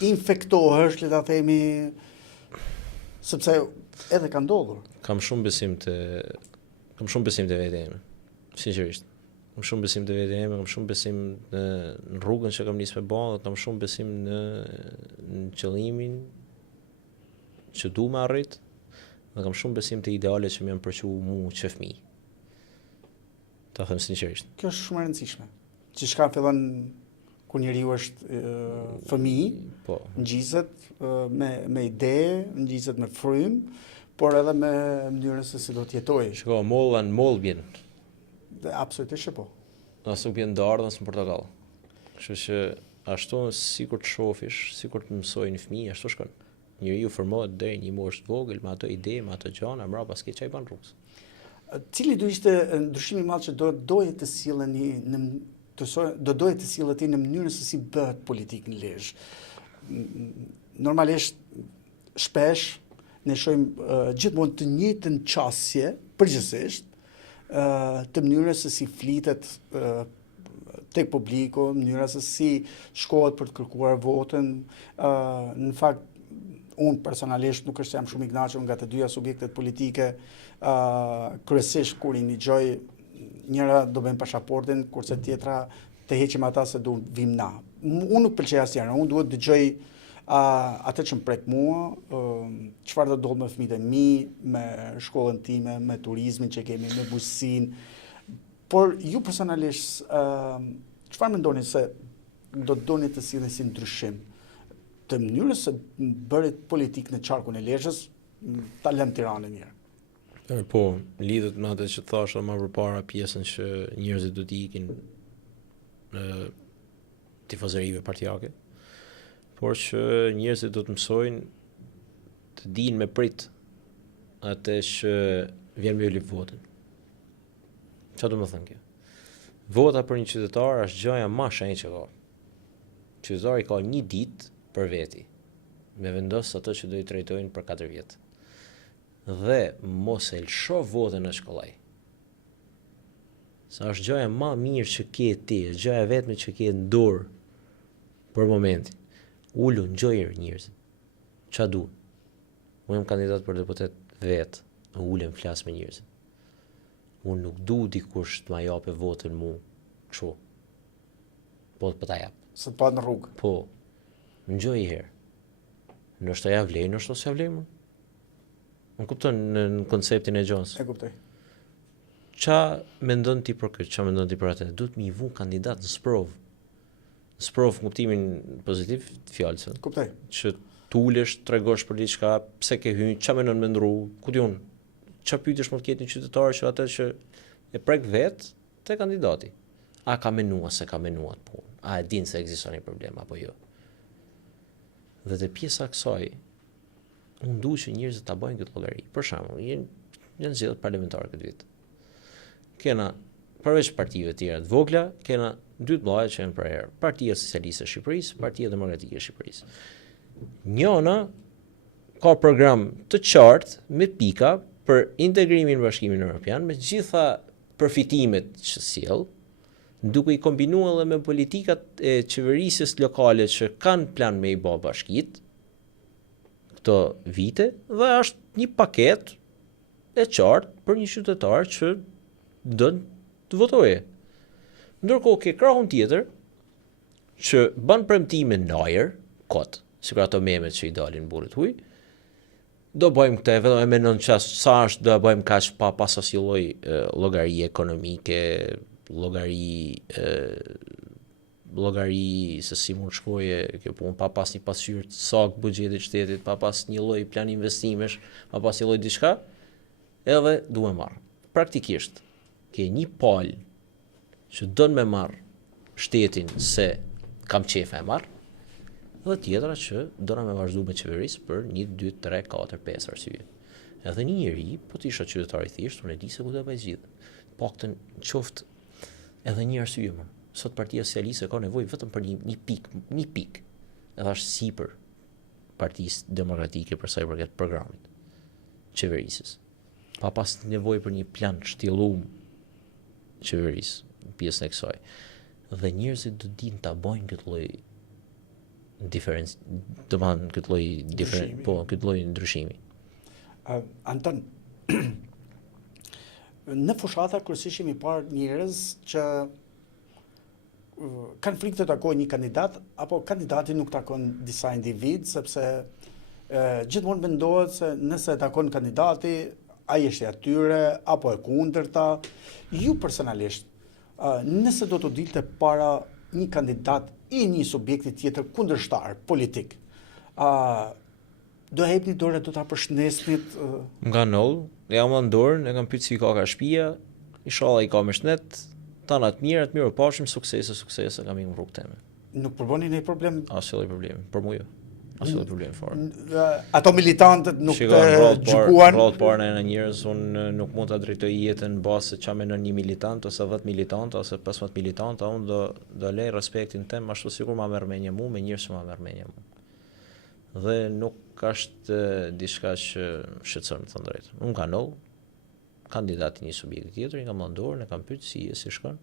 infektohesh, le ta themi, sepse edhe ka ndodhur. Kam shumë besim te vetë ime, sinqerisht. Kam shumë besim te vetë ime, kam shumë besim në rrugën që kam nisur me bën, dhe kam shumë besim në qëllimin që du me arrit, dhe kam shumë besim te idealet që më janë përqu mua që fëmijë. Ta them sinqerisht. Kjo është shumë e rëndësishme. Që shka fillon kur njeriu është fëmijë, po, ngjizet me ide, ngjizet me frym, por edhe me mënyrën se si do të jetojë. Shiko, moll vjen. Absolutisht po. As nuk vjen dardhë, as në portokall. Kështu që ashtu sikur të shofish, sikur të mësojnë fëmijë, ashtu shkon. Njeriu formohet deri një moshë të vogël me ato ide, me ato gjëra, mbrapa s'ke çaj ban rrugës. Cili do ishte ndryshimi i madh që doje të silleni doje të sillet në mënyrën se si bëhet politik në Lezhë. Normalisht shpesh ne shohim gjithmonë të njëjtën qasje, përgjithsisht, të mënyrës se si flitet tek publiku, mënyra se si shkohet për të kërkuar votën. Në fakt unë personalisht nuk është jam shumë i kënaqur nga të dyja subjektet politike, kryesisht kur i nixoj njëra do bëjmë pasaportin, kurse tjetra të heqim ata se du vim na. Unë nuk pëlqej asnjëra, unë duhet dëgjoj atë që më prek mua, çfarë do ndodh me fëmijët e mi, me shkollën time, me turizmin që kemi, me bujqësinë. Por ju personalisht, çfarë mendoni se do të doni të sillni si ndryshim të mënyrës se bëret politik në qarkun e Lezhës, ta lëm Tiranën mirë? Po, lidhet me atë që thash më përpara, pjesën që njerëzit do të ikin tifozërive partijake, por që njerëzit do të mësojnë të dinë me prit atë që vjen me lip votën. Çfarë do të thënë kjo? Vota për një qytetar është gjëja më e shenjtë që ka. Qytetari ka një ditë për veti, me vendos atë që do i trajtojnë për 4 vjet. Dhe mos e lësho votën në shkollaj. Sa është gjëja më mirë që ke ti, gjëja vetme që ke në dorë për momentin. Ulu ngjojë njerëzit. Ç'a du? Unë jam kandidat për deputet vetë, ulem flas me njerëzit. Unë nuk du dikush të ma jape votën mu, kështu. Po të ta jap. Se të pa në rrugë. Po, ngjoj herë. Ndoshta ja vlej, ndoshta s'ja vlej më. Unë kupton në konceptin e Jones. E kuptoj. Qa mendon ti për këtë, qa mendon ti për atë? Duhet mi vu kandidat në sprov. Në sprov kuptimin pozitiv të fjalës. Kuptoj. Që t'ulesh, tregosh për diçka, pse ke hyrë, qa mendon me ndru, ku diun? Qa pyetësh më të ketë një qytetar që atë që e prek vetë te kandidati. A ka menua se ka menuar punë? A e din se ekziston një problem apo jo? Dhe te pjesa kësaj, unë du që njerëzit ta bëjnë këtë llogari. Për shembull, janë zgjedhjet parlamentare këtë vit. Kena përveç partive tjera të vogla, kena dy të mëdha që janë për herë. Partia Socialiste e Shqipërisë, Partia Demokratike e Shqipërisë. Njëna ka program të qartë me pika për integrimin në Bashkimin Evropian me gjitha përfitimet që sjell, duke i kombinuar edhe me politikat e qeverisjes lokale që kanë plan me i bë bashkitë këto vite, dhe është një paket e qartë për një qytetar që dën të votojë. Ndërkohë ke krahun tjetër që bën premtime në ajër, kot, sikur ato memet që i dalin burrit huj. Do bëjmë këtë, vetëm e mendon çast sa është do bëjmë kaq pa pas asnjë lloj llogari ekonomike, llogari se si mund shkoje kjo punë pa pas një pasqyrë të saktë buxhetit shtetit, pa pas një lloj plan investimesh, pa pas një lloj diçka, edhe duhet marr. Praktikisht ke një palë që don me marr shtetin se kam qef e marr, dhe tjetra që dona me vazhdu me qeverisë për 1, 2, 3, 4, 5 arsye. Edhe një njeri, po të isha qytetar i thjesht, unë e di se ku do bëj zgjidhje. Paktën qoftë edhe një arsye më. Sot Partia Socialiste ka nevojë vetëm për një pikë. Edhe është sipër Partisë Demokratike për sa i përket programit qeverisës. Pa pas nevojë për një plan shtjelluar qeverisë, pjesën e kësaj. Dhe njerëzit do dinë ta bëjnë këtë lloj këtë lloj ndryshimi. Anton, në fushata kryesisht jemi parë njerëz që kanë frikë të takojnë një kandidat, apo kandidati nuk takon disa individ, sepse gjithmonë mendohet se nëse takon kandidati, ai është i atyre, apo e kundërta. Ju personalisht, nëse do të dilte para një kandidat i një subjekti tjetër kundërshtar politik, do hepni dorë, do ta përshëndesnit? Nga nol, ja më dorën, e kam pyet si ka shtëpia, inshallah i ka me shnet, tanat mirë, pashim, suksese, kam i në rrugë teme. Nuk përboni një problem? Asnjë problem, për mua jo. Asnjë problem fare. Ato militantët nuk të gjykuan? Rrallë parë në njerëz, unë nuk mund ta drejtoj jetën në bazë se ç'a mendon një militant ose 10 militant ose 15 militant, unë do lej respektin tem ashtu sikur ma merr mendje mua me njerëz që ma merr mendje mua. Dhe nuk është diçka që shqetëson, të thënë drejtë. Unë kandidat një subjekti tjetër, i kam mandorën, e kam pyet si shkon.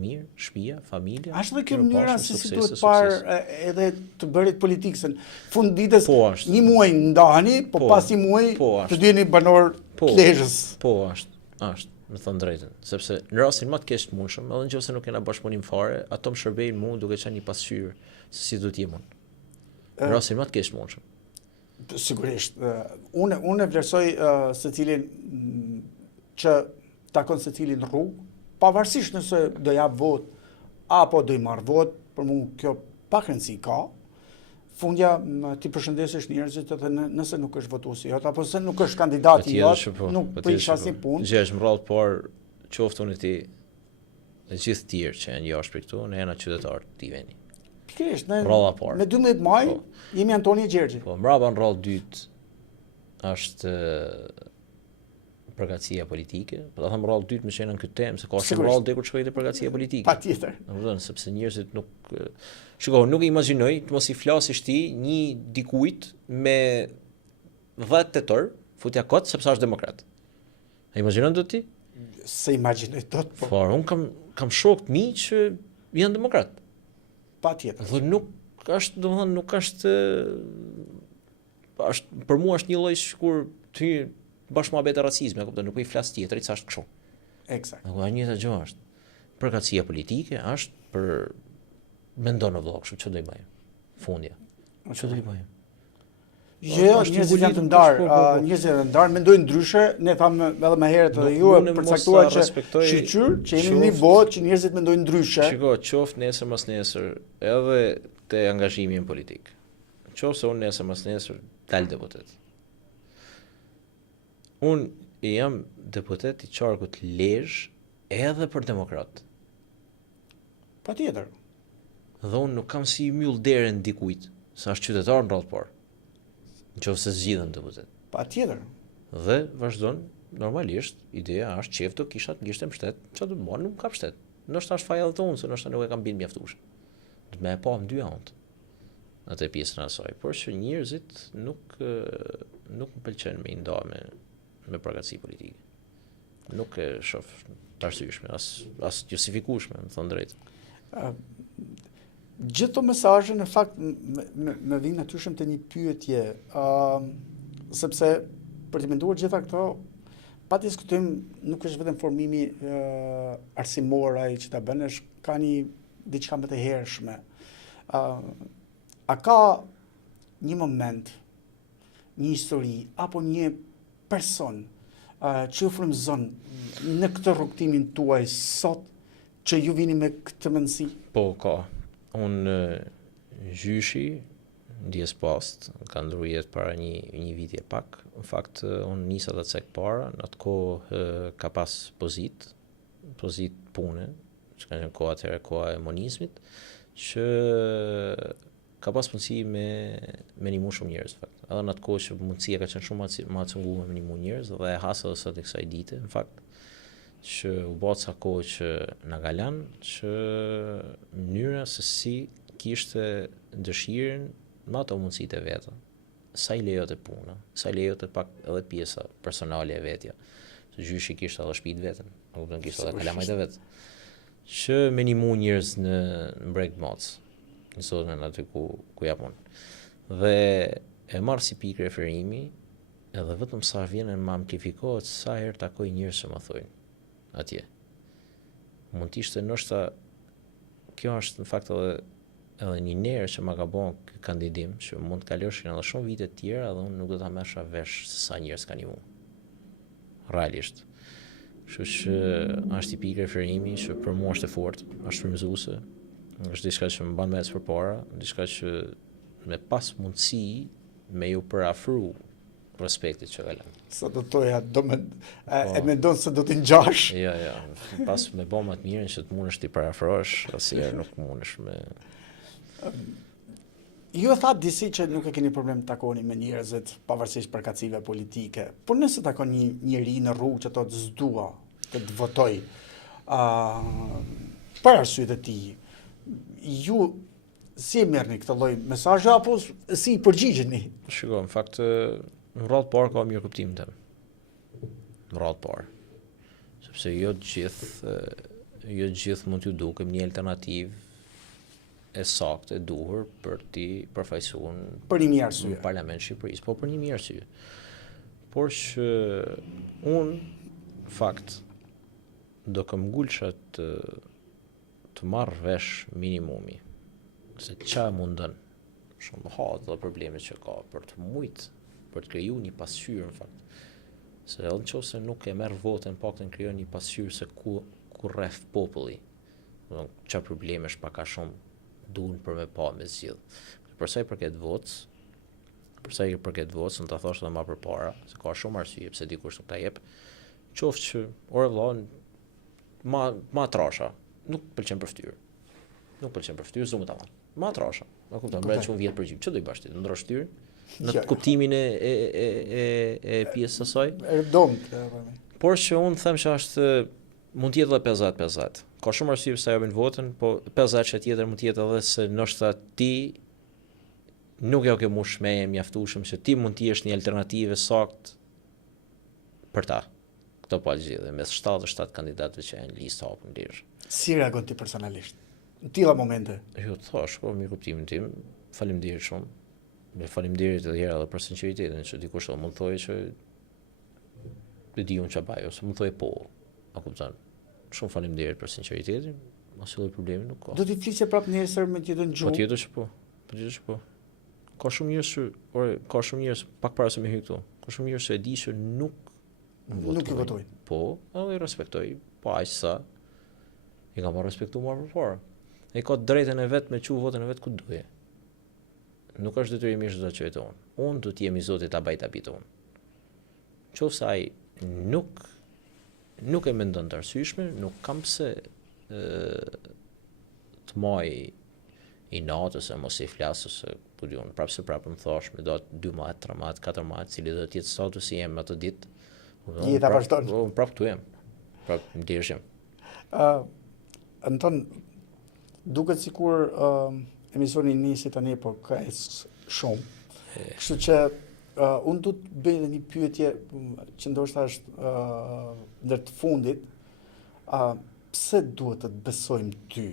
mirë, shtëpia, familja. Ashtë dhe kjo mirë mënyra pashëm, se si suksese, duhet parë suksese. edhe të bërit politikë, se në fund ditës Po, ashtë. një muaj ndaheni, po Po, pas një muaj po, ashtë. të dyeni banor Po, plezhës. Po, ashtë, me thënë drejtën. Sepse në rastin më të keq të mundshëm, edhe nëse nuk kena bashkëpunim fare, ato më shërbejnë mua duke qenë një pasqyrë se si duhet jem unë. Në rastin më të keq të mundshëm. Sigurisht. Unë e vlerësoj secilin që takon secilin rrugë, pavarësisht nëse do jap vot apo do i marr vot, për mua kjo pak rëndësi ka. Fundja ti përshëndesësh njerëzit edhe nëse nuk është votuesi jot apo se nuk është kandidati jot, nuk prish asnjë punë. Gjesh më radh por qoftë unë ti e gjithë tjerë që janë jashtë këtu, ne jena qytetarë të veni. Pikërisht, në 12 maj jemi Antoni Gjergji. Po, mbrapa në rrallë dytë është përgatësia politike, po ta them rrallë dytë më që në këtë temë, se ka shumë rrallë dhe kur shkoj te përgatësia politike. Patjetër. Domethënë sepse njerëzit nuk shikoj, nuk e imagjinoj të mos i flasësh ti një dikujt me 10 tetor, futja kot sepse është demokrat. E imagjinon do ti? Se imagjinoj dot, po. Po, unë kam shokë të mi që janë demokrat. Patjetër. Dhe nuk është, domethënë nuk është për mua është një lloj kur ti bashkë mohabet e racizmi, e kupton, nuk po i flas tjetrit sa është kështu. Eksakt. Ako njëjta gjë është. Përgatësia politike është për mendon vëllai, kështu ç'do i bëjmë? Fundja. Ç'do i bëjmë? Jo, njerëzit janë të ndarë, njerëzit janë të ndarë, mendojnë ndryshe, ne thamë edhe më herët edhe ju e përcaktuar që shqyqyr, që jemi në një botë që njerëzit mendojnë ndryshe. Shiko, qoftë nesër mas nesër, edhe te angazhimi në politik. Qoftë se unë nesër mas nesër dal deputet. Unë jam deputet i qarkut Lezhë edhe për demokrat. Patjetër. Dhe unë nuk kam si mbyll derën dikujt, sa është qytetar në rrallë parë. Nëse zgjidhen deputet. Patjetër. Dhe vazhdon normalisht, ideja është qef do kisha të ngishte mbështet, çfarë do të bëj, nuk ka mbështet. Ndoshta është faja edhe tonë, se ndoshta nuk e kam bën mjaftueshëm. Do të më e pa në dy anë. Atë pjesën e asaj, por që njerëzit nuk më pëlqen me i nda me përgatësi politike. Nuk e shoh të arsyeshme, as justifikueshme, më thënë drejtë. Gjithë të mesazhe në fakt me vinë natyrshëm të një pyetje, sepse për të menduar gjitha këto, pa diskutim nuk është vetëm formimi arsimor ai që ta bënesh, ka një diçka më të hershme. A ka një moment, një histori apo një person që ju frymëzon në këtë rrugtimin tuaj sot që ju vini me këtë mendësi? Po, ka. Unë gjyshi, ndjes post, ka ndrur jetë para një viti e pak. Në fakt, unë nisa të cek para, në atë kohë ka pas pozit pune, që ka qenë koha atëherë, koha e monizmit, që ka pas mundësi me ndihmu shumë njerëz, fakt. Edhe në atë kohë që mundësia ka qenë shumë më cunguar me ndihmu njerëz, dhe e hasa edhe sot e kësaj dite, në fakt, që u bë ca kohë që na galan, që mënyra se si kishte dëshirën me ato mundësitë e veta, sa i lejote puna, sa i lejote pak edhe pjesa personale e vetja. Se gjyshi kishte edhe shtëpitë vetën, apo do kishte edhe kalamajt e vet. Që me ndihmu njerëz në Breg Moc, në zonën aty ku jap unë. Dhe e marr si pikë referimi, edhe vetëm sa vjen e më amplifikohet sa herë takoj njerëz që më thojnë atje. Mund të ishte ndoshta kjo është në fakt edhe një nerë që ma ka bën ky kandidim, që mund të kaloshin edhe shumë vite të tjera dhe unë nuk do ta merrsha vesh se sa njerëz kanë ndihmuar. Realisht. Kështu që është tipik referimi që për mua është e fortë, është frymëzuese, është diçka që më bën mes përpara, diçka që me pas mundësi me ju përafru prospektit që ka lënë. Sa do toja, e mendon se do t'i ngjash? Ja, pas me bë më të mirën që të mundesh t'i parafrosh, asnjëherë nuk mundesh me. Ju e thatë disi që nuk e keni problem të takoni me njerëzit pavarësisht përkatësive politike, por nëse takon një njeri në rrugë që të s'dua të të votoj për arsyet e tij, ju si e merrni këtë lloj mesazhe apo si i përgjigjeni? Shiko, në fakt në rrallë parë ka mirë kuptim tëm. Në rrallë parë. Sepse jo të gjithë jo gjithë mund t'ju dukem një alternativë e saktë, e duhur për t'i përfaqësuar Për një mirë në arsye. Parlament Shqipërisë, po për një mirë arsye. Por që unë, fakt, do këm gulsha të marrë vesh minimumi, se qa mundën, shumë hatë dhe problemet që ka për të mujtë, për të kriju një pasqyrë, në fakt. Se edhe në qoftë se nuk e merr votën, paktën krijon një pasqyrë se ku rreth populli. Qa problemesh pak a shumë duhen për me pa me zgjidh. Përsa i përket votës, në ta thosh edhe më përpara, se ka shumë arsye pse dikush nuk ta jep, qoftë që ore vëlla, ma trasha, nuk pëlqen për fytyrë. Nuk pëlqen për fytyrë, s'do më ta marr. Ma trasha. Ma kupton, mbret shumë vjet përgjim. Ç'do i bash ti? Të ndrosh fytyrën? Në kuptimin e pjesës së saj. Erdomt. Por që unë them që është mund të jetë edhe 50-50. Ka shumë arsye pse japin votën, po 50 që tjetër mund të jetë edhe se ndoshta ti nuk jo ke mushme mjaftueshëm që ti mund të jesh një alternativë saktë për ta. Këto po gjithë mes 77 kandidatëve që janë listë hapur lirë. Si reagon ti personalisht? Në tilla momente? Jo, thash, po me kuptimin tim, faleminderit shumë. Me faleminderit edhe herë edhe për sinqeritetin që dikush do mund thojë që e di unë çfarë bëj ose mund thojë po. A kupton? Shumë faleminderit për sinqeritetin, mos lloj problemi nuk ka. Do t'i flisje prapë nesër me tjetër gjuhë? Patjetër që po. Patjetër që po. Ka shumë njerëz pak para se me hy këtu. Ka shumë njerëz që e di që nuk i votojnë. Po, edhe i respektoj, po aq sa i kam respektuar më përpara. Ai ka drejtën e vet me çu votën e vet ku duje. Nuk është detyrimisht do ta çojë unë. Unë do të jemi zoti ta baj tapit unë. Qofse ai nuk e mendon të arsyeshme, nuk kam pse të maj i natë ose mos i flas ose po diun, prapë më thash me do 2 mat, 3 mat, 4 mat, cili do të jetë statusi im atë ditë. Jeta vazhdon. Prapë tu jam. Prapë ndjeshim. Anton, duket sikur emisioni nisi tani po ka shumë. Kështu që unë du të bëj një pyetje që ndoshta është ndër të fundit. Pse duhet të besojmë ty?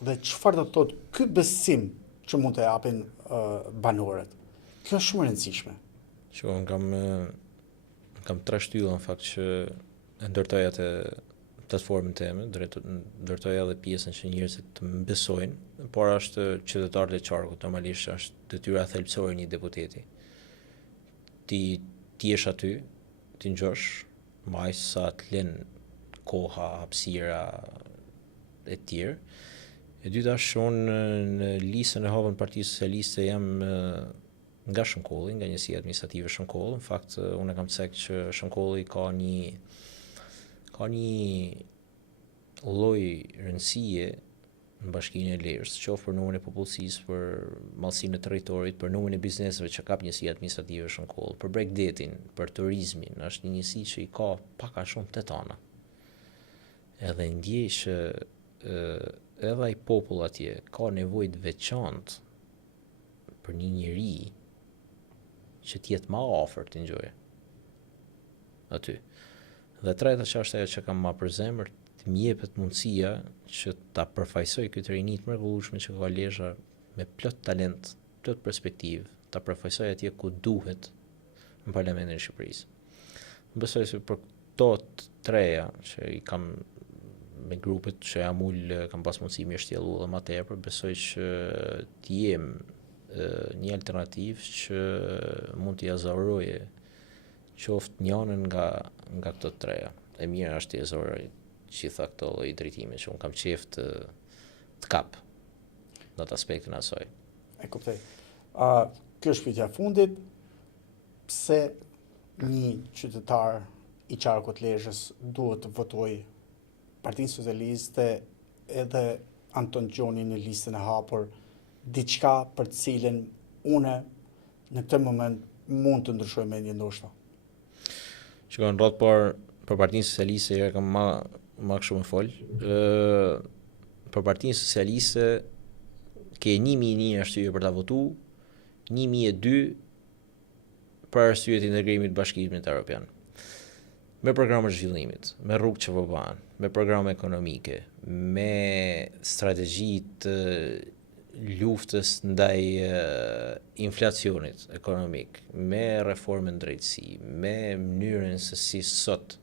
Dhe çfarë do të thotë ky besim që mund të japin banorët? Kjo është shumë e rëndësishme. Që unë kam 3 shtylla në fakt që e ndërtoj atë platformën time, ndërtoj edhe pjesën që njerëzit të më besojnë, por është qytetarët e qarkut, normalisht është detyra thelbësore një deputeti. Ti jesh aty, ti ngjosh, mbaj sa të lën koha, hapësira e tjerë. E dyta është unë në listën e hapur Partisë Socialiste jam nga Shënkolli, nga njësia administrative Shënkolli. Në fakt unë kam thënë që Shënkolli ka një lloj rëndësie në Bashkinë e Lezhës, qoftë për numrin e popullsisë, për mallsinë e territorit, për numrin e bizneseve që kap njësia administrative Shënkolli, për bregdetin, për turizmin, është një njësi që i ka pak a shumë tetana. Edhe ndjej që edhe ai popull atje ka nevojë të veçantë për një njeri që të jetë më afër të ngjojë aty. Dhe treta që është ajo që kam më për zemër, të më jepet mundësia që ta përfaqësoj këtë rini të mrekullueshme që ka Lezhë me plot talent, plot perspektivë, ta përfaqësoj atje ku duhet në Parlamentin e Shqipërisë. Besoj se për këto treja që i kam me grupet që jam kam pas mundësi me shtjellu dhe më tepër, besoj që të jem një alternativë që mund t'i azoroje qoftë njënën nga këto treja. E mira është t'i azoroj gjitha këto lloj drejtime që unë kam qejf të kap në atë aspektin asaj. E kuptoj. Kjo është pyetja e fundit. Pse një qytetar i qarkut Lezhës duhet të votojë Partinë Socialiste edhe Anton Gjoni në listën e hapur, diçka për të cilën une në këtë moment mund të ndryshoj mendjen ndoshta? Shikoj, në rrot për Partinë Socialiste herë kam ma kështu më fol. Për Partinë Socialiste ke 1001 arsye për ta votuar, 1002 për arsye të integrimit të Bashkimit Evropian. me programe zhvillimit, me rrugë që po banë, me programe ekonomike, me strategji të luftës ndaj inflacionit ekonomik, me reformën drejtësi, me mënyrën se si sot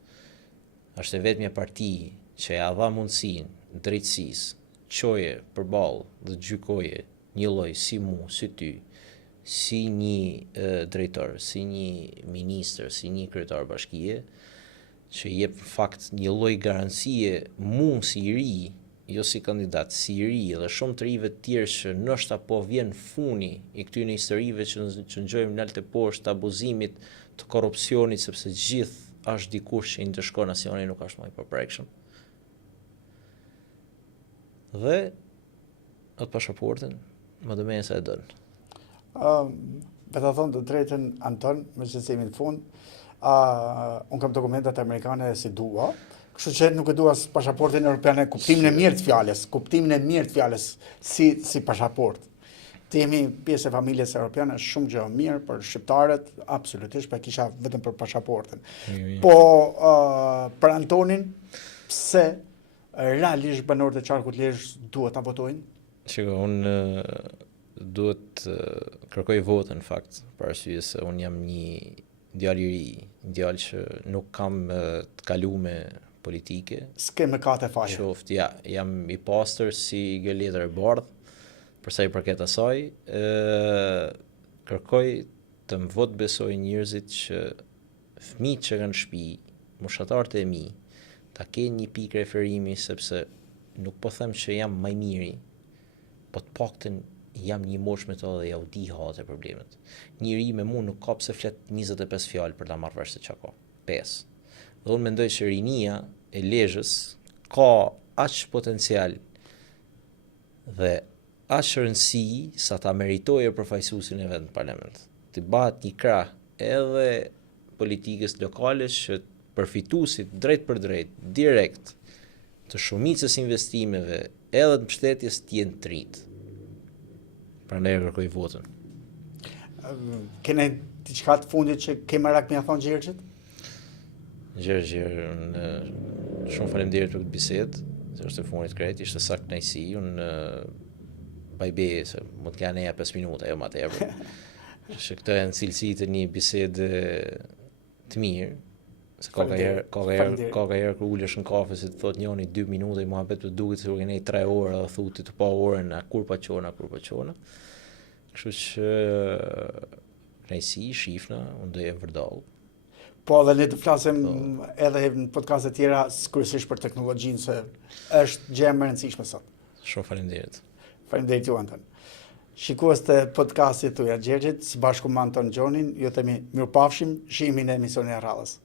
është e vetmja parti që ja dha mundësinë drejtësisë, çoje përballë dhe gjykoje një lloj si mu, si ty, si një drejtor, si një ministër, si një kryetar bashkie, që jep në fakt një lloj garancie mu si i ri, jo si kandidat, si i ri dhe shumë të rive të tjerë që ndoshta po vjen funi i këtyre historive që ngjojmë lart e poshtë të abuzimit, të korrupsionit, sepse gjithë është dikush që i ndeshkon nasionin, nuk është më i përprekshëm. Dhe atë pasaportën, më dëmejnë se e dënë. Me të thonë të drejtën, Anton, me që themi në fund, unë kam dokumentat amerikane si dua, kështu që nuk e dua pasaportin europiane, kuptimin e mirë të fjalës si pasaport. Të jemi pjesë e familjes europiane është shumë gjë mirë për shqiptarët, absolutisht, pa kisha vetëm për pasaportën. Po për Antonin, pse realisht banorët e qarkut lezhë duhet ta votojnë? Shiko, unë duhet kërkoj votën në fakt, për arsye se unë jam një djalë i ri, djalë që nuk kam të kaluar politike. S'ke mëkate fare. Qoftë, ja, jam i pastër si gëletër e bardhë, për sa i përket asaj, kërkoj të më votë besoj njerëzit që fëmijët që kanë shtëpi, moshatarët e mi, ta kenë një pikë referimi, sepse nuk po them që jam më i miri, po të paktën jam një moshë me to dhe ja u di hatë e problemet. Njëri me mu nuk ka pse flet 25 fjalë për ta marrë vesh se çka ka. 5. Dhe unë mendoj që rinia e Lezhës ka aq potencial dhe aq rëndësi sa ta meritojë përfaqësuesin e vet në parlament. Të bëhet një krah edhe politikës lokale që përfituesit drejt për drejt, direkt, të shumicës investimeve edhe të mbështetjes të jenë të rritë. Prandaj kërkoj votën. Kene diçka të fundit që ke merak me ia thonë Gjergjit? Gjergj, shumë faleminderit për këtë bisedë, se është e fundit krejt, ishte sa kënaqësi, unë bajbe se mund të kanë 5 minuta, jo më tepër. Që këtë e në cilësi të një bisede të mirë, se ka ka herë kur ulesh në kafe se të thot njëri 2 minuta i muhabet të duket se u keni 3 orë dhe thuti të pa orën a kur pa qona. Kështu që kënaqësi, shifna, unë do jem vërdall. Po edhe ne të flasim edhe në podcaste tjera kryesisht për teknologjinë, se është gjë e rëndësishme sot. Shumë faleminderit. Faleminderit ju, Anton. Shikues të podcastit tuaj Gjergjit, së bashku me Anton Gjonin, ju themi mirupafshim, shihemi në emisionin e radhës.